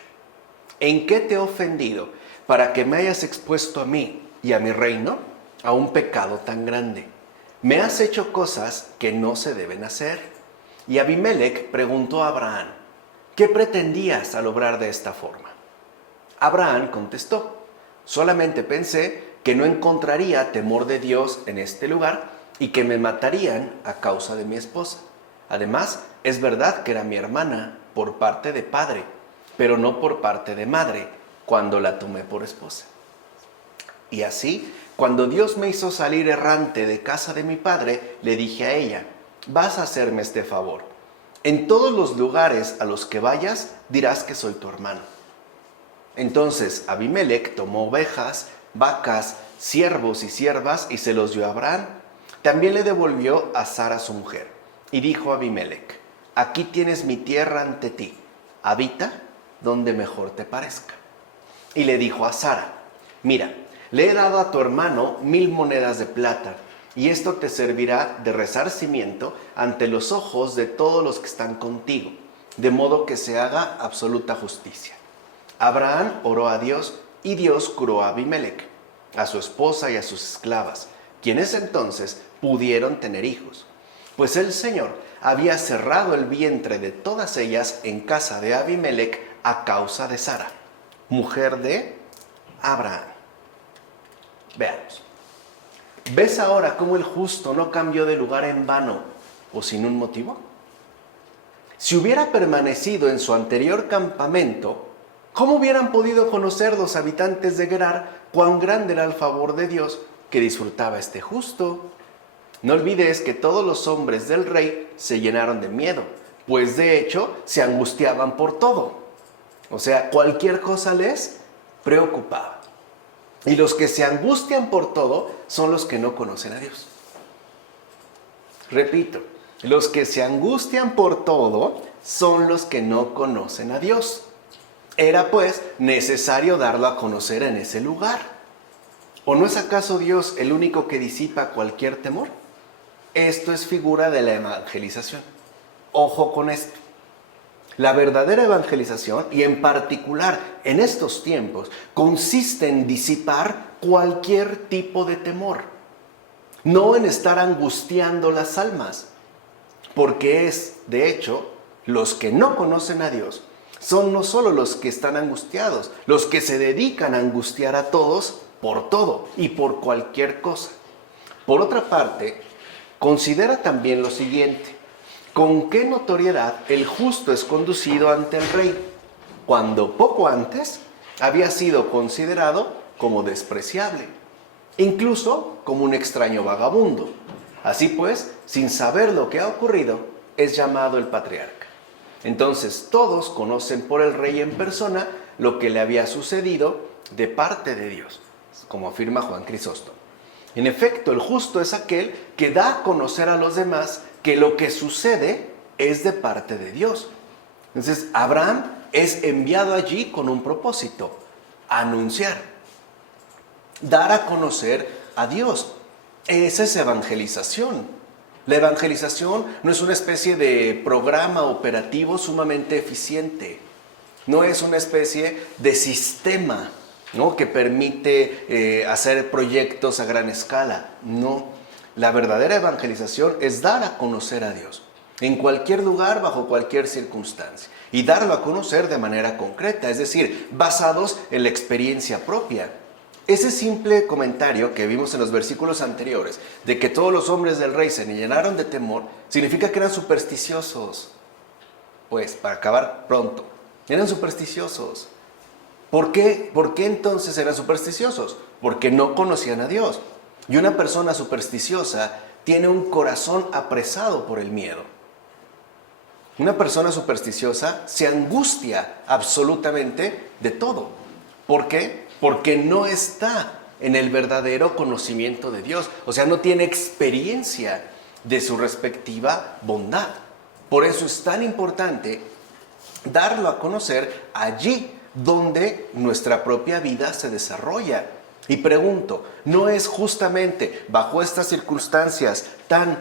¿En qué te he ofendido para que me hayas expuesto a mí y a mi reino a un pecado tan grande? Me has hecho cosas que no se deben hacer. Y Abimelec preguntó a Abraham: ¿qué pretendías al obrar de esta forma? Abraham contestó: solamente pensé que no encontraría temor de Dios en este lugar y que me matarían a causa de mi esposa. Además, es verdad que era mi hermana por parte de padre, pero no por parte de madre, cuando la tomé por esposa. Y así, cuando Dios me hizo salir errante de casa de mi padre, le dije a ella: vas a hacerme este favor. En todos los lugares a los que vayas, dirás que soy tu hermano. Entonces Abimelec tomó ovejas, vacas, siervos y siervas y se los dio a Abraham. También le devolvió a Sara su mujer. Y dijo a Abimelec: aquí tienes mi tierra ante ti, habita donde mejor te parezca. Y le dijo a Sara: mira, le he dado a tu hermano 1000 monedas de plata, y esto te servirá de resarcimiento ante los ojos de todos los que están contigo, de modo que se haga absoluta justicia. Abraham oró a Dios y Dios curó a Abimelec, a su esposa y a sus esclavas, quienes entonces pudieron tener hijos, pues el Señor había cerrado el vientre de todas ellas en casa de Abimelec a causa de Sara, mujer de Abraham. Veamos. ¿Ves ahora cómo el justo no cambió de lugar en vano o sin un motivo? Si hubiera permanecido en su anterior campamento, ¿cómo hubieran podido conocer los habitantes de Gerar cuán grande era el favor de Dios que disfrutaba este justo? No olvides que todos los hombres del rey se llenaron de miedo, pues de hecho se angustiaban por todo. O sea, cualquier cosa les preocupaba. Y los que se angustian por todo son los que no conocen a Dios. Repito, los que se angustian por todo son los que no conocen a Dios. Era pues necesario darlo a conocer en ese lugar. ¿O no es acaso Dios el único que disipa cualquier temor? Esto es figura de la evangelización. Ojo con esto. La verdadera evangelización, y en particular en estos tiempos, consiste en disipar cualquier tipo de temor. No en estar angustiando las almas, porque de hecho, los que no conocen a Dios son no solo los que están angustiados, los que se dedican a angustiar a todos por todo y por cualquier cosa. Por otra parte, considera también lo siguiente: ¿con qué notoriedad el justo es conducido ante el rey, cuando poco antes había sido considerado como despreciable, incluso como un extraño vagabundo? Así pues, sin saber lo que ha ocurrido, es llamado el patriarca. Entonces todos conocen por el rey en persona lo que le había sucedido de parte de Dios, como afirma Juan Crisóstomo. En efecto, el justo es aquel que da a conocer a los demás que lo que sucede es de parte de Dios. Entonces, Abraham es enviado allí con un propósito: anunciar, dar a conocer a Dios. Esa es evangelización. La evangelización no es una especie de programa operativo sumamente eficiente. No es una especie de sistema, ¿no?, que permite hacer proyectos a gran escala. No. La verdadera evangelización es dar a conocer a Dios en cualquier lugar, bajo cualquier circunstancia, y darlo a conocer de manera concreta, es decir, basados en la experiencia propia. Ese simple comentario que vimos en los versículos anteriores, de que todos los hombres del rey se llenaron de temor, significa que eran supersticiosos. Pues, para acabar pronto, eran supersticiosos. ¿Por qué? ¿Por qué entonces eran supersticiosos? Porque no conocían a Dios. Y una persona supersticiosa tiene un corazón apresado por el miedo. Una persona supersticiosa se angustia absolutamente de todo. ¿Por qué? Porque no está en el verdadero conocimiento de Dios. O sea, no tiene experiencia de su respectiva bondad. Por eso es tan importante darlo a conocer allí donde nuestra propia vida se desarrolla. Y pregunto, ¿no es justamente bajo estas circunstancias tan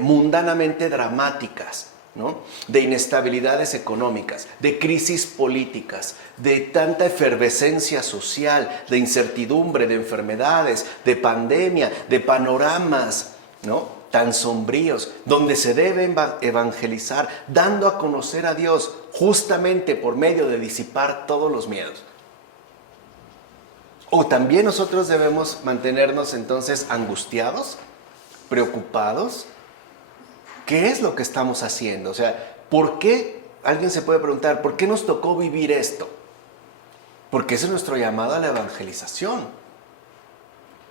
mundanamente dramáticas, ¿no?, de inestabilidades económicas, de crisis políticas, de tanta efervescencia social, de incertidumbre, de enfermedades, de pandemia, de panoramas, ¿no?, tan sombríos, donde se debe evangelizar, dando a conocer a Dios justamente por medio de disipar todos los miedos? ¿O también nosotros debemos mantenernos entonces angustiados, preocupados? ¿Qué es lo que estamos haciendo? O sea, ¿por qué? Alguien se puede preguntar, ¿por qué nos tocó vivir esto? Porque ese es nuestro llamado a la evangelización.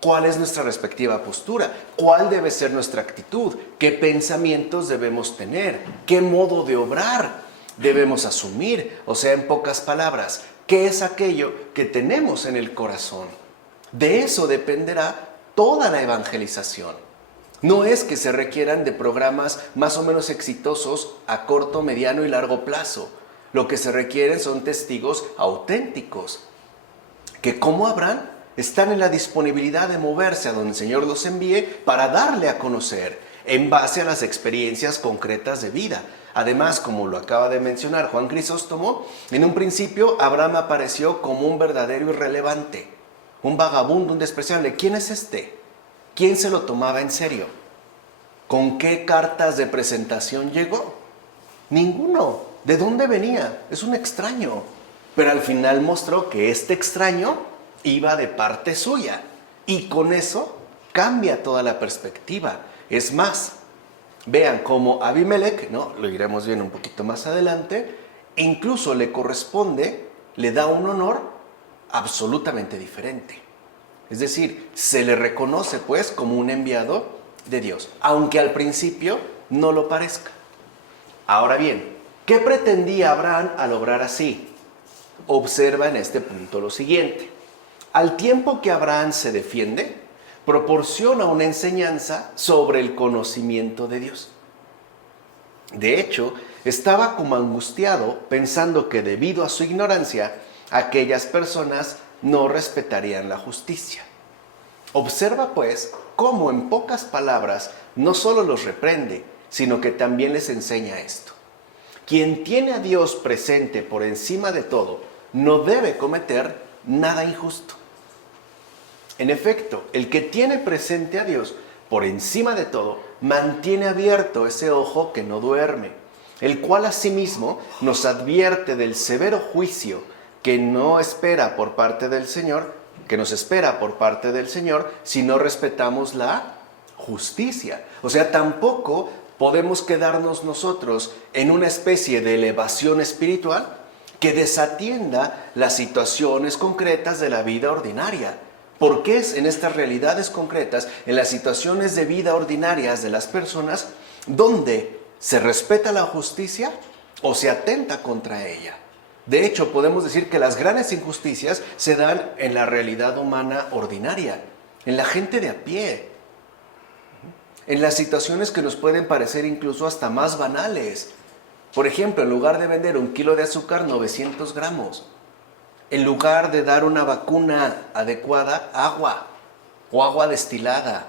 ¿Cuál es nuestra respectiva postura? ¿Cuál debe ser nuestra actitud? ¿Qué pensamientos debemos tener? ¿Qué modo de obrar debemos asumir? O sea, en pocas palabras, ¿qué es aquello que tenemos en el corazón? De eso dependerá toda la evangelización. No es que se requieran de programas más o menos exitosos a corto, mediano y largo plazo. Lo que se requieren son testigos auténticos, que como Abraham están en la disponibilidad de moverse a donde el Señor los envíe para darle a conocer en base a las experiencias concretas de vida, Además, como lo acaba de mencionar Juan Crisóstomo, en un principio Abraham apareció como un verdadero irrelevante, un vagabundo, un despreciable. ¿Quién es este? ¿Quién se lo tomaba en serio? ¿Con qué cartas de presentación llegó? Ninguno. ¿De dónde venía? Es un extraño. Pero al final mostró que este extraño iba de parte suya. Y con eso cambia toda la perspectiva. Es más, vean cómo Abimelech, ¿no? Lo iremos viendo un poquito más adelante, incluso le corresponde, le da un honor absolutamente diferente. Es decir, se le reconoce pues como un enviado de Dios, aunque al principio no lo parezca. Ahora bien, ¿qué pretendía Abraham al obrar así? Observa en este punto lo siguiente. Al tiempo que Abraham se defiende, proporciona una enseñanza sobre el conocimiento de Dios. De hecho, estaba como angustiado pensando que debido a su ignorancia, aquellas personas no respetarían la justicia. Observa pues cómo en pocas palabras no solo los reprende, sino que también les enseña esto. Quien tiene a Dios presente por encima de todo, no debe cometer nada injusto. En efecto, el que tiene presente a Dios por encima de todo, mantiene abierto ese ojo que no duerme, el cual asimismo nos advierte del severo juicio que no espera por parte del Señor, que nos espera por parte del Señor si no respetamos la justicia. O sea, tampoco podemos quedarnos nosotros en una especie de elevación espiritual que desatienda las situaciones concretas de la vida ordinaria. Porque es en estas realidades concretas, en las situaciones de vida ordinarias de las personas, donde se respeta la justicia o se atenta contra ella. De hecho, podemos decir que las grandes injusticias se dan en la realidad humana ordinaria, en la gente de a pie, en las situaciones que nos pueden parecer incluso hasta más banales. Por ejemplo, en lugar de vender 1 kilo de azúcar, 900 gramos. En lugar de dar una vacuna adecuada, agua, o agua destilada,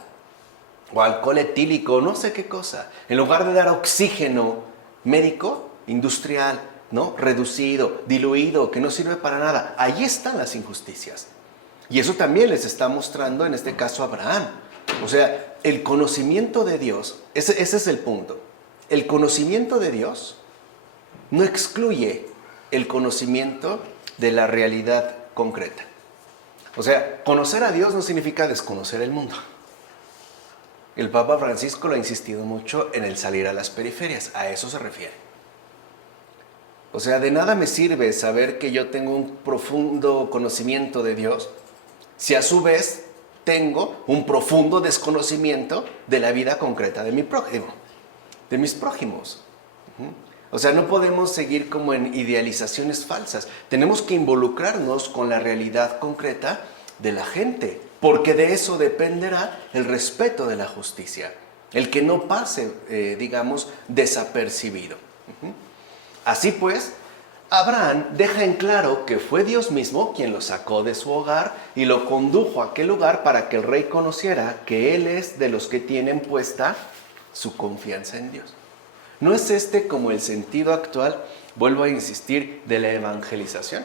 o alcohol etílico, no sé qué cosa. En lugar de dar oxígeno médico, industrial, ¿no? Reducido, diluido, que no sirve para nada. Ahí están las injusticias. Y eso también les está mostrando, en este caso, Abraham. O sea, el conocimiento de Dios, ese es el punto. El conocimiento de Dios no excluye el conocimiento de la realidad concreta. O sea, conocer a Dios no significa desconocer el mundo. El Papa Francisco lo ha insistido mucho en el salir a las periferias, a eso se refiere. O sea, de nada me sirve saber que yo tengo un profundo conocimiento de Dios si a su vez tengo un profundo desconocimiento de la vida concreta de mi prójimo, de mis prójimos. O sea, no podemos seguir como en idealizaciones falsas. Tenemos que involucrarnos con la realidad concreta de la gente, porque de eso dependerá el respeto de la justicia, el que no pase, digamos, desapercibido. Así pues, Abraham deja en claro que fue Dios mismo quien lo sacó de su hogar y lo condujo a aquel lugar para que el rey conociera que él es de los que tienen puesta su confianza en Dios. ¿No es este como el sentido actual, vuelvo a insistir, de la evangelización?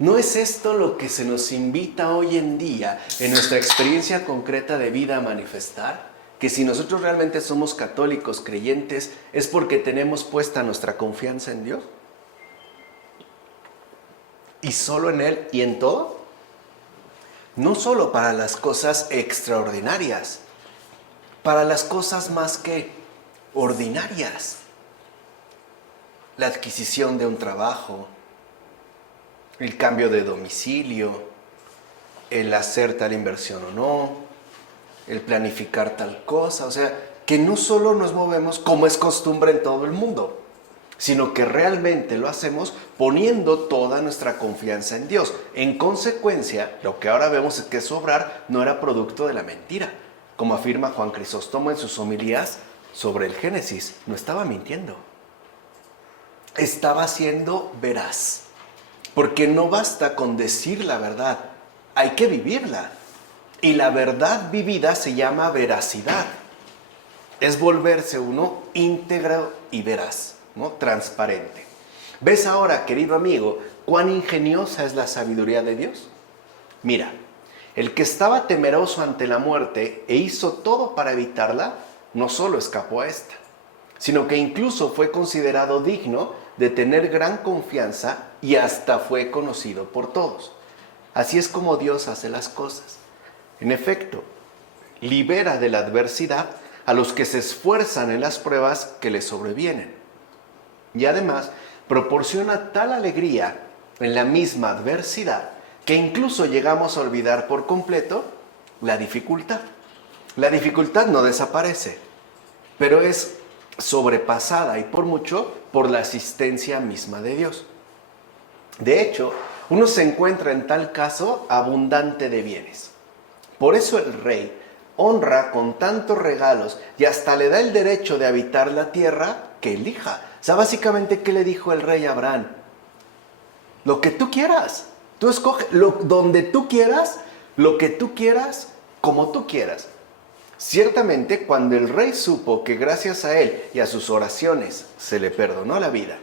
¿No es esto lo que se nos invita hoy en día en nuestra experiencia concreta de vida a manifestar? Que si nosotros realmente somos católicos, creyentes, es porque tenemos puesta nuestra confianza en Dios. ¿Y solo en Él y en todo? No solo para las cosas extraordinarias, para las cosas más que ordinarias. La adquisición de un trabajo, el cambio de domicilio, el hacer tal inversión o no, el planificar tal cosa. O sea, que no solo nos movemos como es costumbre en todo el mundo, sino que realmente lo hacemos poniendo toda nuestra confianza en Dios. En consecuencia, lo que ahora vemos es que su obrar no era producto de la mentira. Como afirma Juan Crisóstomo en sus homilías sobre el Génesis, no estaba mintiendo. Estaba siendo veraz. Porque no basta con decir la verdad, hay que vivirla. Y la verdad vivida se llama veracidad. es volverse uno íntegro y veraz, ¿no? Transparente. ¿Ves ahora, querido amigo, cuán ingeniosa es la sabiduría de Dios? Mira, el que estaba temeroso ante la muerte e hizo todo para evitarla, no solo escapó a esta, sino que incluso fue considerado digno de tener gran confianza y hasta fue conocido por todos. Así es como Dios hace las cosas. En efecto, libera de la adversidad a los que se esfuerzan en las pruebas que les sobrevienen. Y además, proporciona tal alegría en la misma adversidad que incluso llegamos a olvidar por completo la dificultad. La dificultad no desaparece, pero es sobrepasada y por mucho por la asistencia misma de Dios. De hecho, uno se encuentra en tal caso abundante de bienes. Por eso el rey honra con tantos regalos y hasta le da el derecho de habitar la tierra que elija. O sea, básicamente, ¿qué le dijo el rey a Abraham? Lo que tú quieras. Tú escoge donde tú quieras, lo que tú quieras, como tú quieras. Ciertamente, cuando el rey supo que gracias a él y a sus oraciones se le perdonó la vida,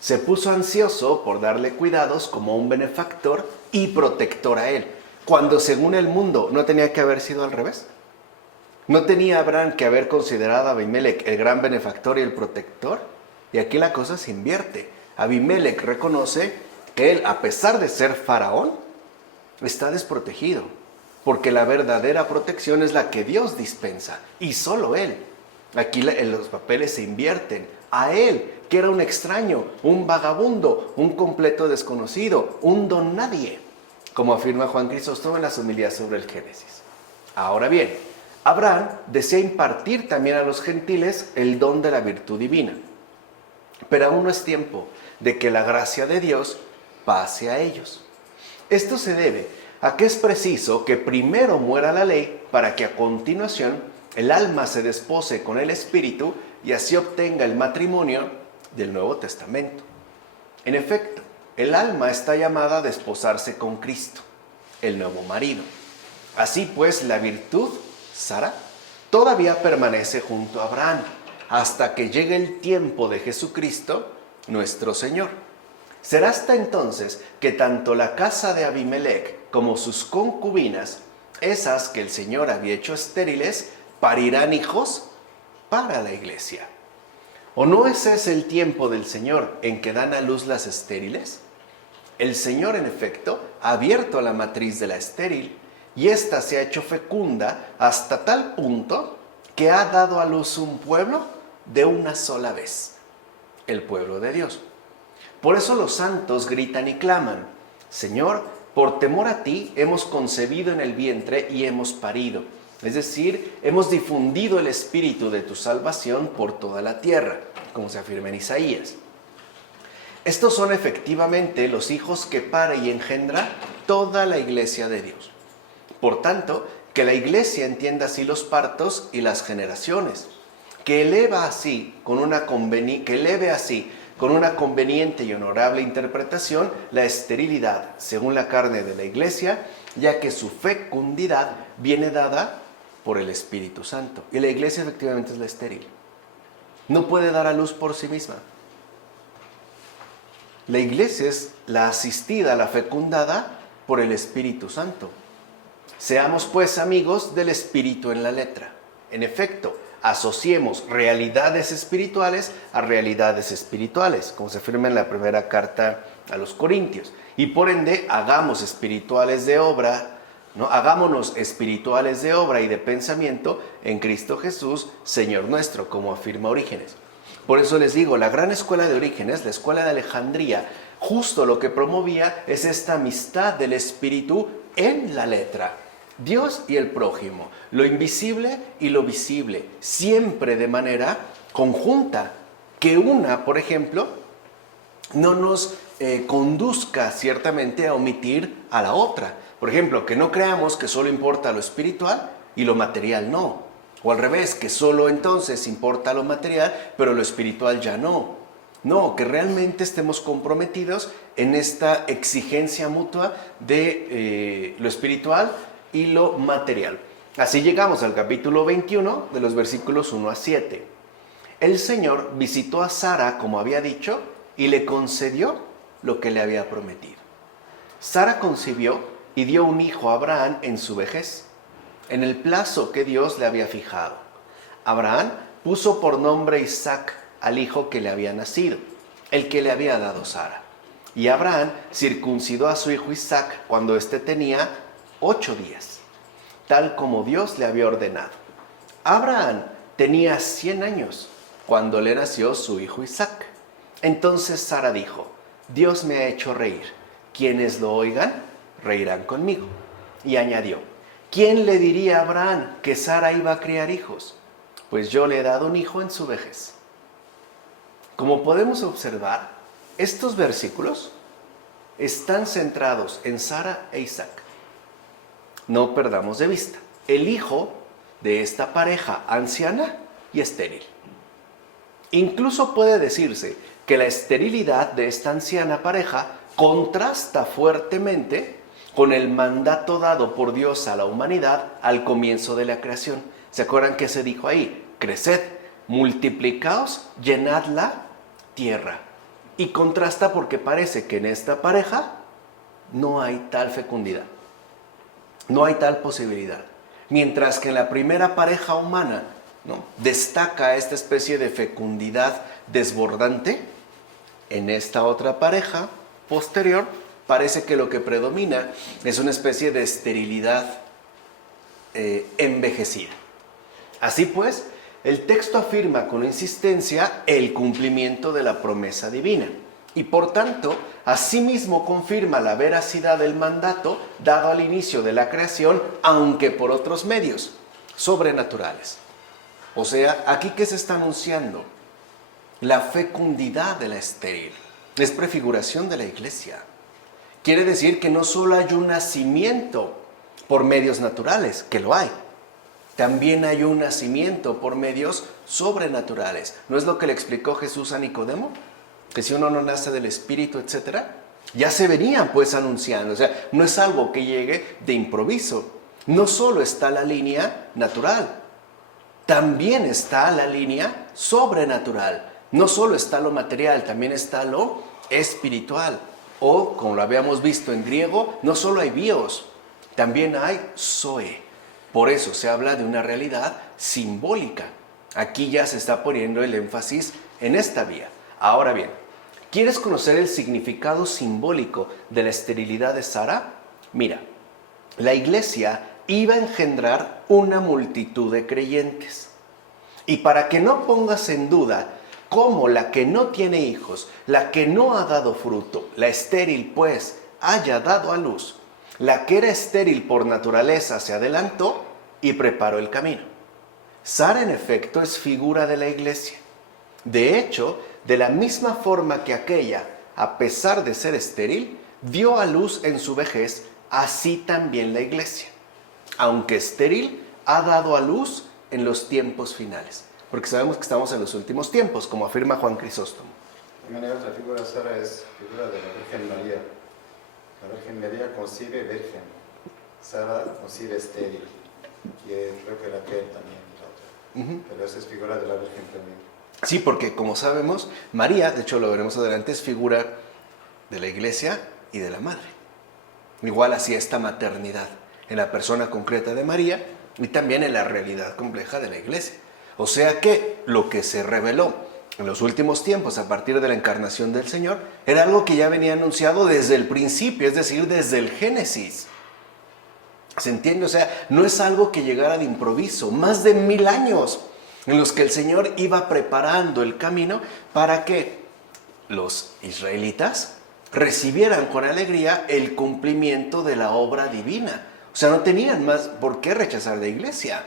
se puso ansioso por darle cuidados como un benefactor y protector a él, cuando según el mundo no tenía que haber sido al revés. ¿No tenía Abraham que haber considerado a Abimelech el gran benefactor y el protector? Y aquí la cosa se invierte. Abimelech reconoce que él, a pesar de ser faraón, está desprotegido, porque la verdadera protección es la que Dios dispensa, y solo él. Aquí los papeles se invierten. A él, que era un extraño, un vagabundo, un completo desconocido, un don nadie, como afirma Juan Crisóstomo en las homilías sobre el Génesis. Ahora bien, Abraham desea impartir también a los gentiles el don de la virtud divina, pero aún no es tiempo de que la gracia de Dios pase a ellos. Esto se debe a que es preciso que primero muera la ley para que a continuación el alma se despose con el espíritu y así obtenga el matrimonio del Nuevo Testamento. En efecto, el alma está llamada a desposarse con Cristo, el nuevo marido. Así pues, la virtud, Sara, todavía permanece junto a Abraham hasta que llegue el tiempo de Jesucristo, nuestro Señor. Será hasta entonces que tanto la casa de Abimelech como sus concubinas, esas que el Señor había hecho estériles, parirán hijos para la iglesia. ¿O no ese es el tiempo del Señor en que dan a luz las estériles? El Señor, en efecto, ha abierto la matriz de la estéril y ésta se ha hecho fecunda hasta tal punto que ha dado a luz un pueblo de una sola vez, el pueblo de Dios. Por eso los santos gritan y claman: Señor, por temor a ti hemos concebido en el vientre y hemos parido. Es decir, hemos difundido el espíritu de tu salvación por toda la tierra, como se afirma en Isaías. Estos son efectivamente los hijos que pare y engendra toda la iglesia de Dios. Por tanto, que la iglesia entienda así los partos y las generaciones, que eleve así con una conveniente y honorable interpretación la esterilidad según la carne de la iglesia, ya que su fecundidad viene dada por el Espíritu Santo. Y la iglesia efectivamente es la estéril. No puede dar a luz por sí misma. La iglesia es la asistida, la fecundada por el Espíritu Santo. Seamos pues amigos del Espíritu en la letra. En efecto, asociemos realidades espirituales a realidades espirituales, como se afirma en la primera carta a los Corintios. Y por ende, hagámonos espirituales de obra y de pensamiento en Cristo Jesús, Señor nuestro, como afirma Orígenes. Por eso les digo, la gran escuela de Orígenes, la escuela de Alejandría, justo lo que promovía es esta amistad del Espíritu en la letra. Dios y el prójimo, lo invisible y lo visible, siempre de manera conjunta. Que una, por ejemplo, no nos conduzca ciertamente a omitir a la otra. Por ejemplo, que no creamos que solo importa lo espiritual y lo material no. O al revés, que solo entonces importa lo material, pero lo espiritual ya no. No, que realmente estemos comprometidos en esta exigencia mutua de lo espiritual y lo material. Así llegamos al capítulo 21 de los versículos 1 a 7. El Señor visitó a Sara como había dicho y le concedió lo que le había prometido. Sara concibió y dio un hijo a Abraham en su vejez, en el plazo que Dios le había fijado. Abraham puso por nombre Isaac al hijo que le había nacido, el que le había dado Sara. Y Abraham circuncidó a su hijo Isaac cuando éste tenía 8 días, tal como Dios le había ordenado. Abraham tenía 100 años cuando le nació su hijo Isaac. Entonces Sara dijo: Dios me ha hecho reír. Quienes lo oigan, reirán conmigo. Y añadió: ¿quién le diría a Abraham que Sara iba a criar hijos? Pues yo le he dado un hijo en su vejez. Como podemos observar, estos versículos están centrados en Sara e Isaac. No perdamos de vista el hijo de esta pareja anciana y estéril. Incluso puede decirse que la esterilidad de esta anciana pareja contrasta fuertemente con el mandato dado por Dios a la humanidad al comienzo de la creación. ¿Se acuerdan qué se dijo ahí? Creced, multiplicaos, llenad la tierra. Y contrasta porque parece que en esta pareja no hay tal fecundidad, no hay tal posibilidad. Mientras que en la primera pareja humana, ¿no?, destaca esta especie de fecundidad desbordante, en esta otra pareja posterior parece que lo que predomina es una especie de esterilidad envejecida. Así pues, el texto afirma con insistencia el cumplimiento de la promesa divina y por tanto, asimismo confirma la veracidad del mandato dado al inicio de la creación, aunque por otros medios sobrenaturales. O sea, aquí ¿qué se está anunciando? La fecundidad de la estéril. Es prefiguración de la iglesia. Quiere decir que no solo hay un nacimiento por medios naturales, que lo hay. También hay un nacimiento por medios sobrenaturales. ¿No es lo que le explicó Jesús a Nicodemo? Que si uno no nace del Espíritu, etcétera, ya se venían pues anunciando. O sea, no es algo que llegue de improviso. No solo está la línea natural, también está la línea sobrenatural. No solo está lo material, también está lo espiritual. O, como lo habíamos visto en griego, no solo hay bios, también hay zoe. Por eso se habla de una realidad simbólica. Aquí ya se está poniendo el énfasis en esta vía. Ahora bien, ¿quieres conocer el significado simbólico de la esterilidad de Sara? Mira, la iglesia iba a engendrar una multitud de creyentes. Y para que no pongas en duda cómo la que no tiene hijos, la que no ha dado fruto, la estéril pues, haya dado a luz, la que era estéril por naturaleza se adelantó y preparó el camino. Sara, en efecto, es figura de la iglesia. De hecho, de la misma forma que aquella, a pesar de ser estéril, dio a luz en su vejez, así también la iglesia, aunque estéril, ha dado a luz en los tiempos finales. Porque sabemos que estamos en los últimos tiempos, como afirma Juan Crisóstomo. De manera, la figura de Sara es figura de la Virgen María. La Virgen María concibe virgen, Sara concibe estéril, y creo que Raquel también, la otra. Pero esa es figura de la Virgen también. Sí, porque como sabemos, María, de hecho lo veremos adelante, es figura de la iglesia y de la madre. Igual así esta maternidad en la persona concreta de María y también en la realidad compleja de la iglesia. O sea que lo que se reveló en los últimos tiempos a partir de la encarnación del Señor era algo que ya venía anunciado desde el principio, es decir, desde el Génesis. ¿Se entiende? O sea, no es algo que llegara de improviso, más de 1000 años en los que el Señor iba preparando el camino para que los israelitas recibieran con alegría el cumplimiento de la obra divina. O sea, no tenían más por qué rechazar la iglesia.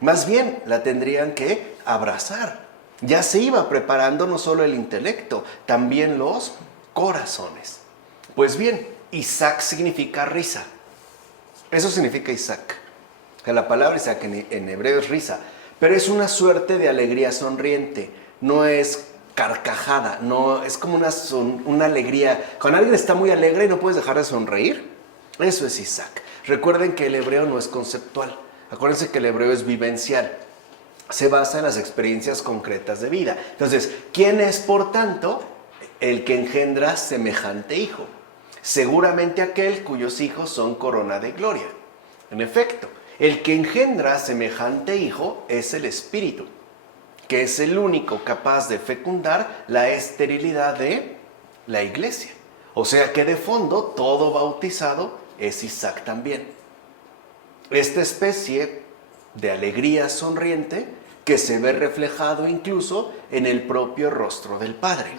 Más bien, la tendrían que abrazar. Ya se iba preparando no solo el intelecto, también los corazones. Pues bien, Isaac significa risa. Eso significa Isaac. Que la palabra Isaac en hebreo es risa, pero es una suerte de alegría sonriente. No es carcajada, no es como una alegría. Cuando alguien está muy alegre y no puedes dejar de sonreír, eso es Isaac. Recuerden que el hebreo no es conceptual. Acuérdense que el hebreo es vivencial, se basa en las experiencias concretas de vida. Entonces, ¿quién es, por tanto, el que engendra semejante hijo? Seguramente aquel cuyos hijos son corona de gloria. En efecto, el que engendra semejante hijo es el Espíritu, que es el único capaz de fecundar la esterilidad de la iglesia. O sea que de fondo todo bautizado es Isaac también. Esta especie de alegría sonriente que se ve reflejado incluso en el propio rostro del Padre.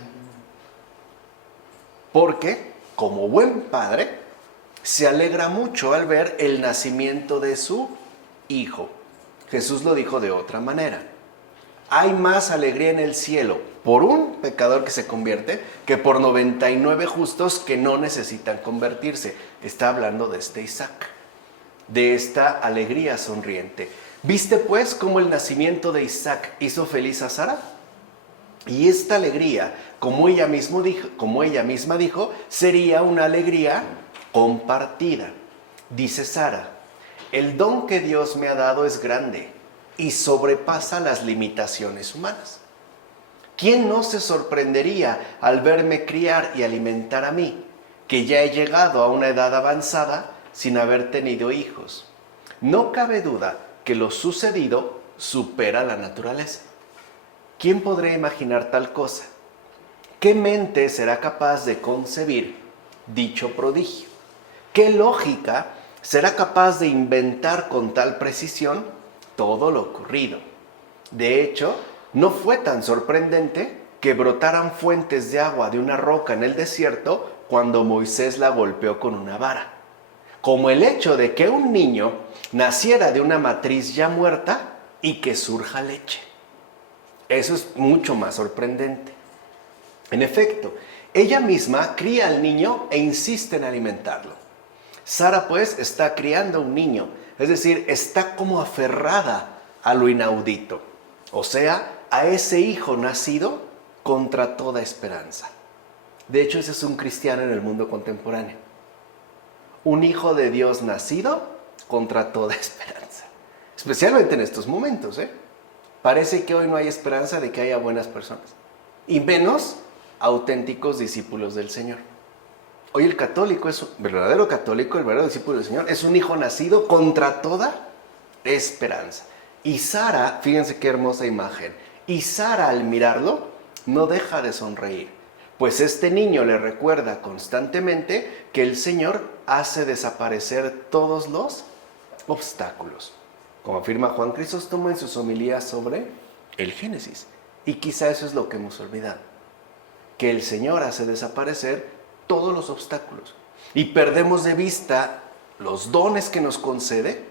Porque, como buen padre, se alegra mucho al ver el nacimiento de su hijo. Jesús lo dijo de otra manera. Hay más alegría en el cielo por un pecador que se convierte que por 99 justos que no necesitan convertirse. Está hablando de este Isaac, de esta alegría sonriente. ¿Viste pues cómo el nacimiento de Isaac hizo feliz a Sara? Y esta alegría, como ella misma dijo, sería una alegría compartida. Dice Sara, el don que Dios me ha dado es grande y sobrepasa las limitaciones humanas. ¿Quién no se sorprendería al verme criar y alimentar a mí, que ya he llegado a una edad avanzada sin haber tenido hijos? No cabe duda que lo sucedido supera la naturaleza. ¿Quién podría imaginar tal cosa? ¿Qué mente será capaz de concebir dicho prodigio? ¿Qué lógica será capaz de inventar con tal precisión todo lo ocurrido? De hecho, no fue tan sorprendente que brotaran fuentes de agua de una roca en el desierto cuando Moisés la golpeó con una vara, como el hecho de que un niño naciera de una matriz ya muerta y que surja leche. Eso es mucho más sorprendente. En efecto, ella misma cría al niño e insiste en alimentarlo. Sara, pues, está criando un niño, es decir, está como aferrada a lo inaudito, o sea, a ese hijo nacido contra toda esperanza. De hecho, ese es un cristiano en el mundo contemporáneo. Un hijo de Dios nacido contra toda esperanza. Especialmente en estos momentos, Parece que hoy no hay esperanza de que haya buenas personas. Y menos auténticos discípulos del Señor. Hoy el católico es un verdadero católico, el verdadero discípulo del Señor, es un hijo nacido contra toda esperanza. Y Sara, fíjense qué hermosa imagen, y Sara al mirarlo no deja de sonreír, pues este niño le recuerda constantemente que el Señor hace desaparecer todos los obstáculos, como afirma Juan Crisóstomo en sus homilías sobre el Génesis. Y quizá eso es lo que hemos olvidado, que el Señor hace desaparecer todos los obstáculos y perdemos de vista los dones que nos concede,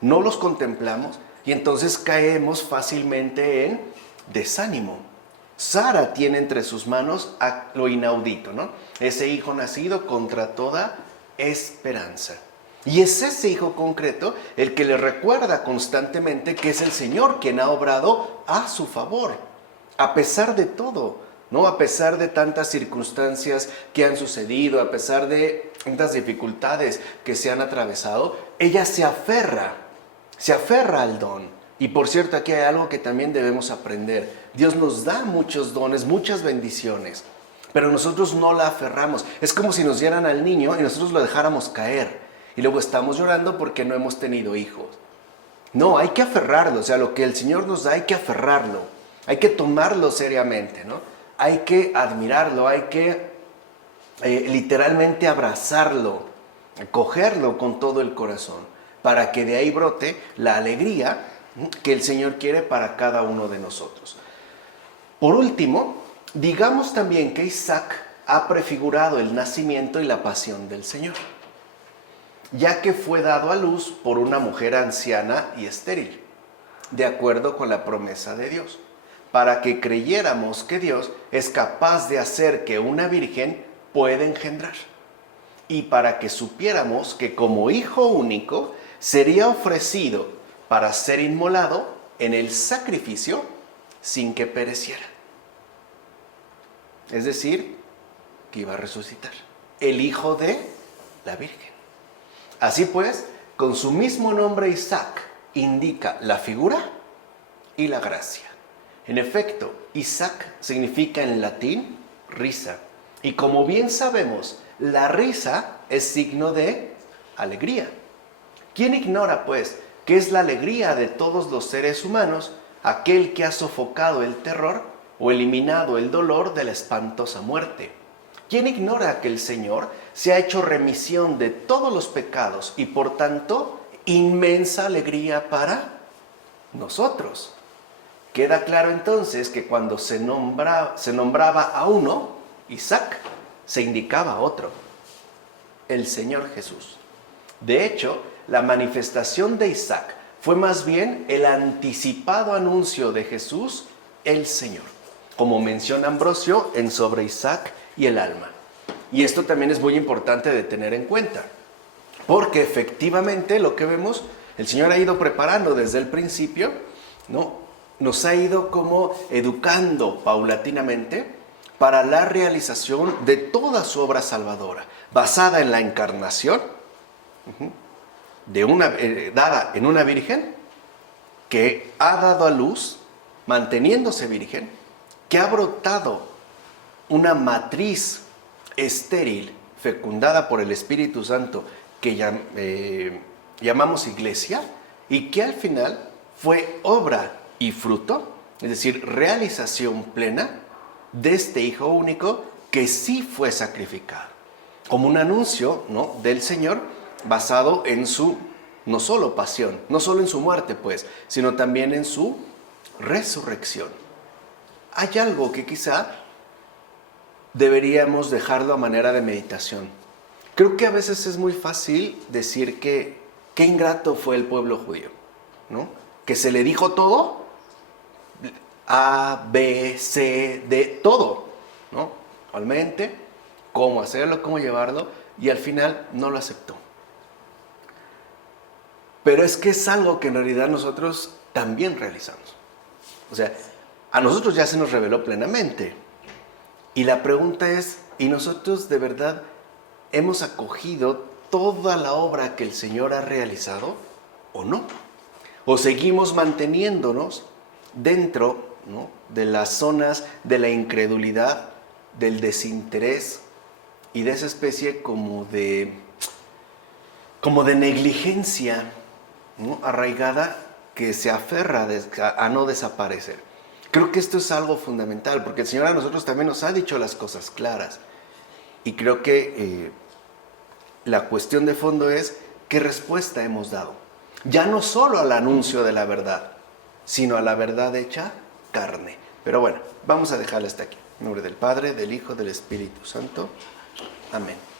no los contemplamos y entonces caemos fácilmente en desánimo. Sara tiene entre sus manos lo inaudito, ¿no? Ese hijo nacido contra toda esperanza. Y es ese hijo concreto el que le recuerda constantemente que es el Señor quien ha obrado a su favor, a pesar de todo, ¿no? A pesar de tantas circunstancias que han sucedido, a pesar de tantas dificultades que se han atravesado, ella se aferra al don. Y por cierto, aquí hay algo que también debemos aprender. Dios nos da muchos dones, muchas bendiciones, pero nosotros no la aferramos. Es como si nos dieran al niño y nosotros lo dejáramos caer. Y luego estamos llorando porque no hemos tenido hijos. No, hay que aferrarlo. O sea, lo que el Señor nos da hay que aferrarlo. Hay que tomarlo seriamente, ¿no? Hay que admirarlo, hay que literalmente abrazarlo, cogerlo con todo el corazón, para que de ahí brote la alegría que el Señor quiere para cada uno de nosotros. Por último, digamos también que Isaac ha prefigurado el nacimiento y la pasión del Señor, ya que fue dado a luz por una mujer anciana y estéril, de acuerdo con la promesa de Dios, para que creyéramos que Dios es capaz de hacer que una virgen pueda engendrar, y para que supiéramos que como hijo único sería ofrecido para ser inmolado en el sacrificio sin que pereciera. Es decir, que iba a resucitar, el hijo de la Virgen. Así pues, con su mismo nombre Isaac, indica la figura y la gracia. En efecto, Isaac significa en latín risa. Y como bien sabemos, la risa es signo de alegría. ¿Quién ignora, pues, qué es la alegría de todos los seres humanos, aquel que ha sofocado el terror o eliminado el dolor de la espantosa muerte? ¿Quién ignora que el Señor se ha hecho remisión de todos los pecados y por tanto inmensa alegría para nosotros? Queda claro entonces que cuando se nombraba a uno, Isaac, se indicaba a otro, el Señor Jesús. De hecho, la manifestación de Isaac fue más bien el anticipado anuncio de Jesús, el Señor, como menciona Ambrosio en Sobre Isaac y el alma. Y esto también es muy importante de tener en cuenta, porque efectivamente lo que vemos, el Señor ha ido preparando desde el principio, ¿no? Nos ha ido como educando paulatinamente para la realización de toda su obra salvadora, basada en la encarnación, dada en una virgen que ha dado a luz, manteniéndose virgen, que ha brotado una matriz estéril, fecundada por el Espíritu Santo, que llamamos iglesia, y que al final fue obra y fruto, es decir, realización plena de este Hijo único que sí fue sacrificado, como un anuncio, ¿no?, del Señor, basado en su, no solo pasión, no solo en su muerte, pues, sino también en su resurrección. Hay algo que quizá deberíamos dejarlo a manera de meditación. Creo que a veces es muy fácil decir que qué ingrato fue el pueblo judío, ¿no? Que se le dijo todo, A, B, C, D, todo, ¿no? Realmente, cómo hacerlo, cómo llevarlo, y al final no lo aceptó. Pero es que es algo que en realidad nosotros también realizamos. O sea, a nosotros ya se nos reveló plenamente. Y la pregunta es, ¿y nosotros de verdad hemos acogido toda la obra que el Señor ha realizado o no? ¿O seguimos manteniéndonos dentro, ¿no?, de las zonas de la incredulidad, del desinterés y de esa especie como de negligencia, ¿no?, arraigada, que se aferra a no desaparecer? Creo que esto es algo fundamental, porque el Señor a nosotros también nos ha dicho las cosas claras. Y creo que la cuestión de fondo es qué respuesta hemos dado. Ya no solo al anuncio de la verdad, sino a la verdad hecha carne. Pero bueno, vamos a dejarla hasta aquí. En nombre del Padre, del Hijo, del Espíritu Santo. Amén.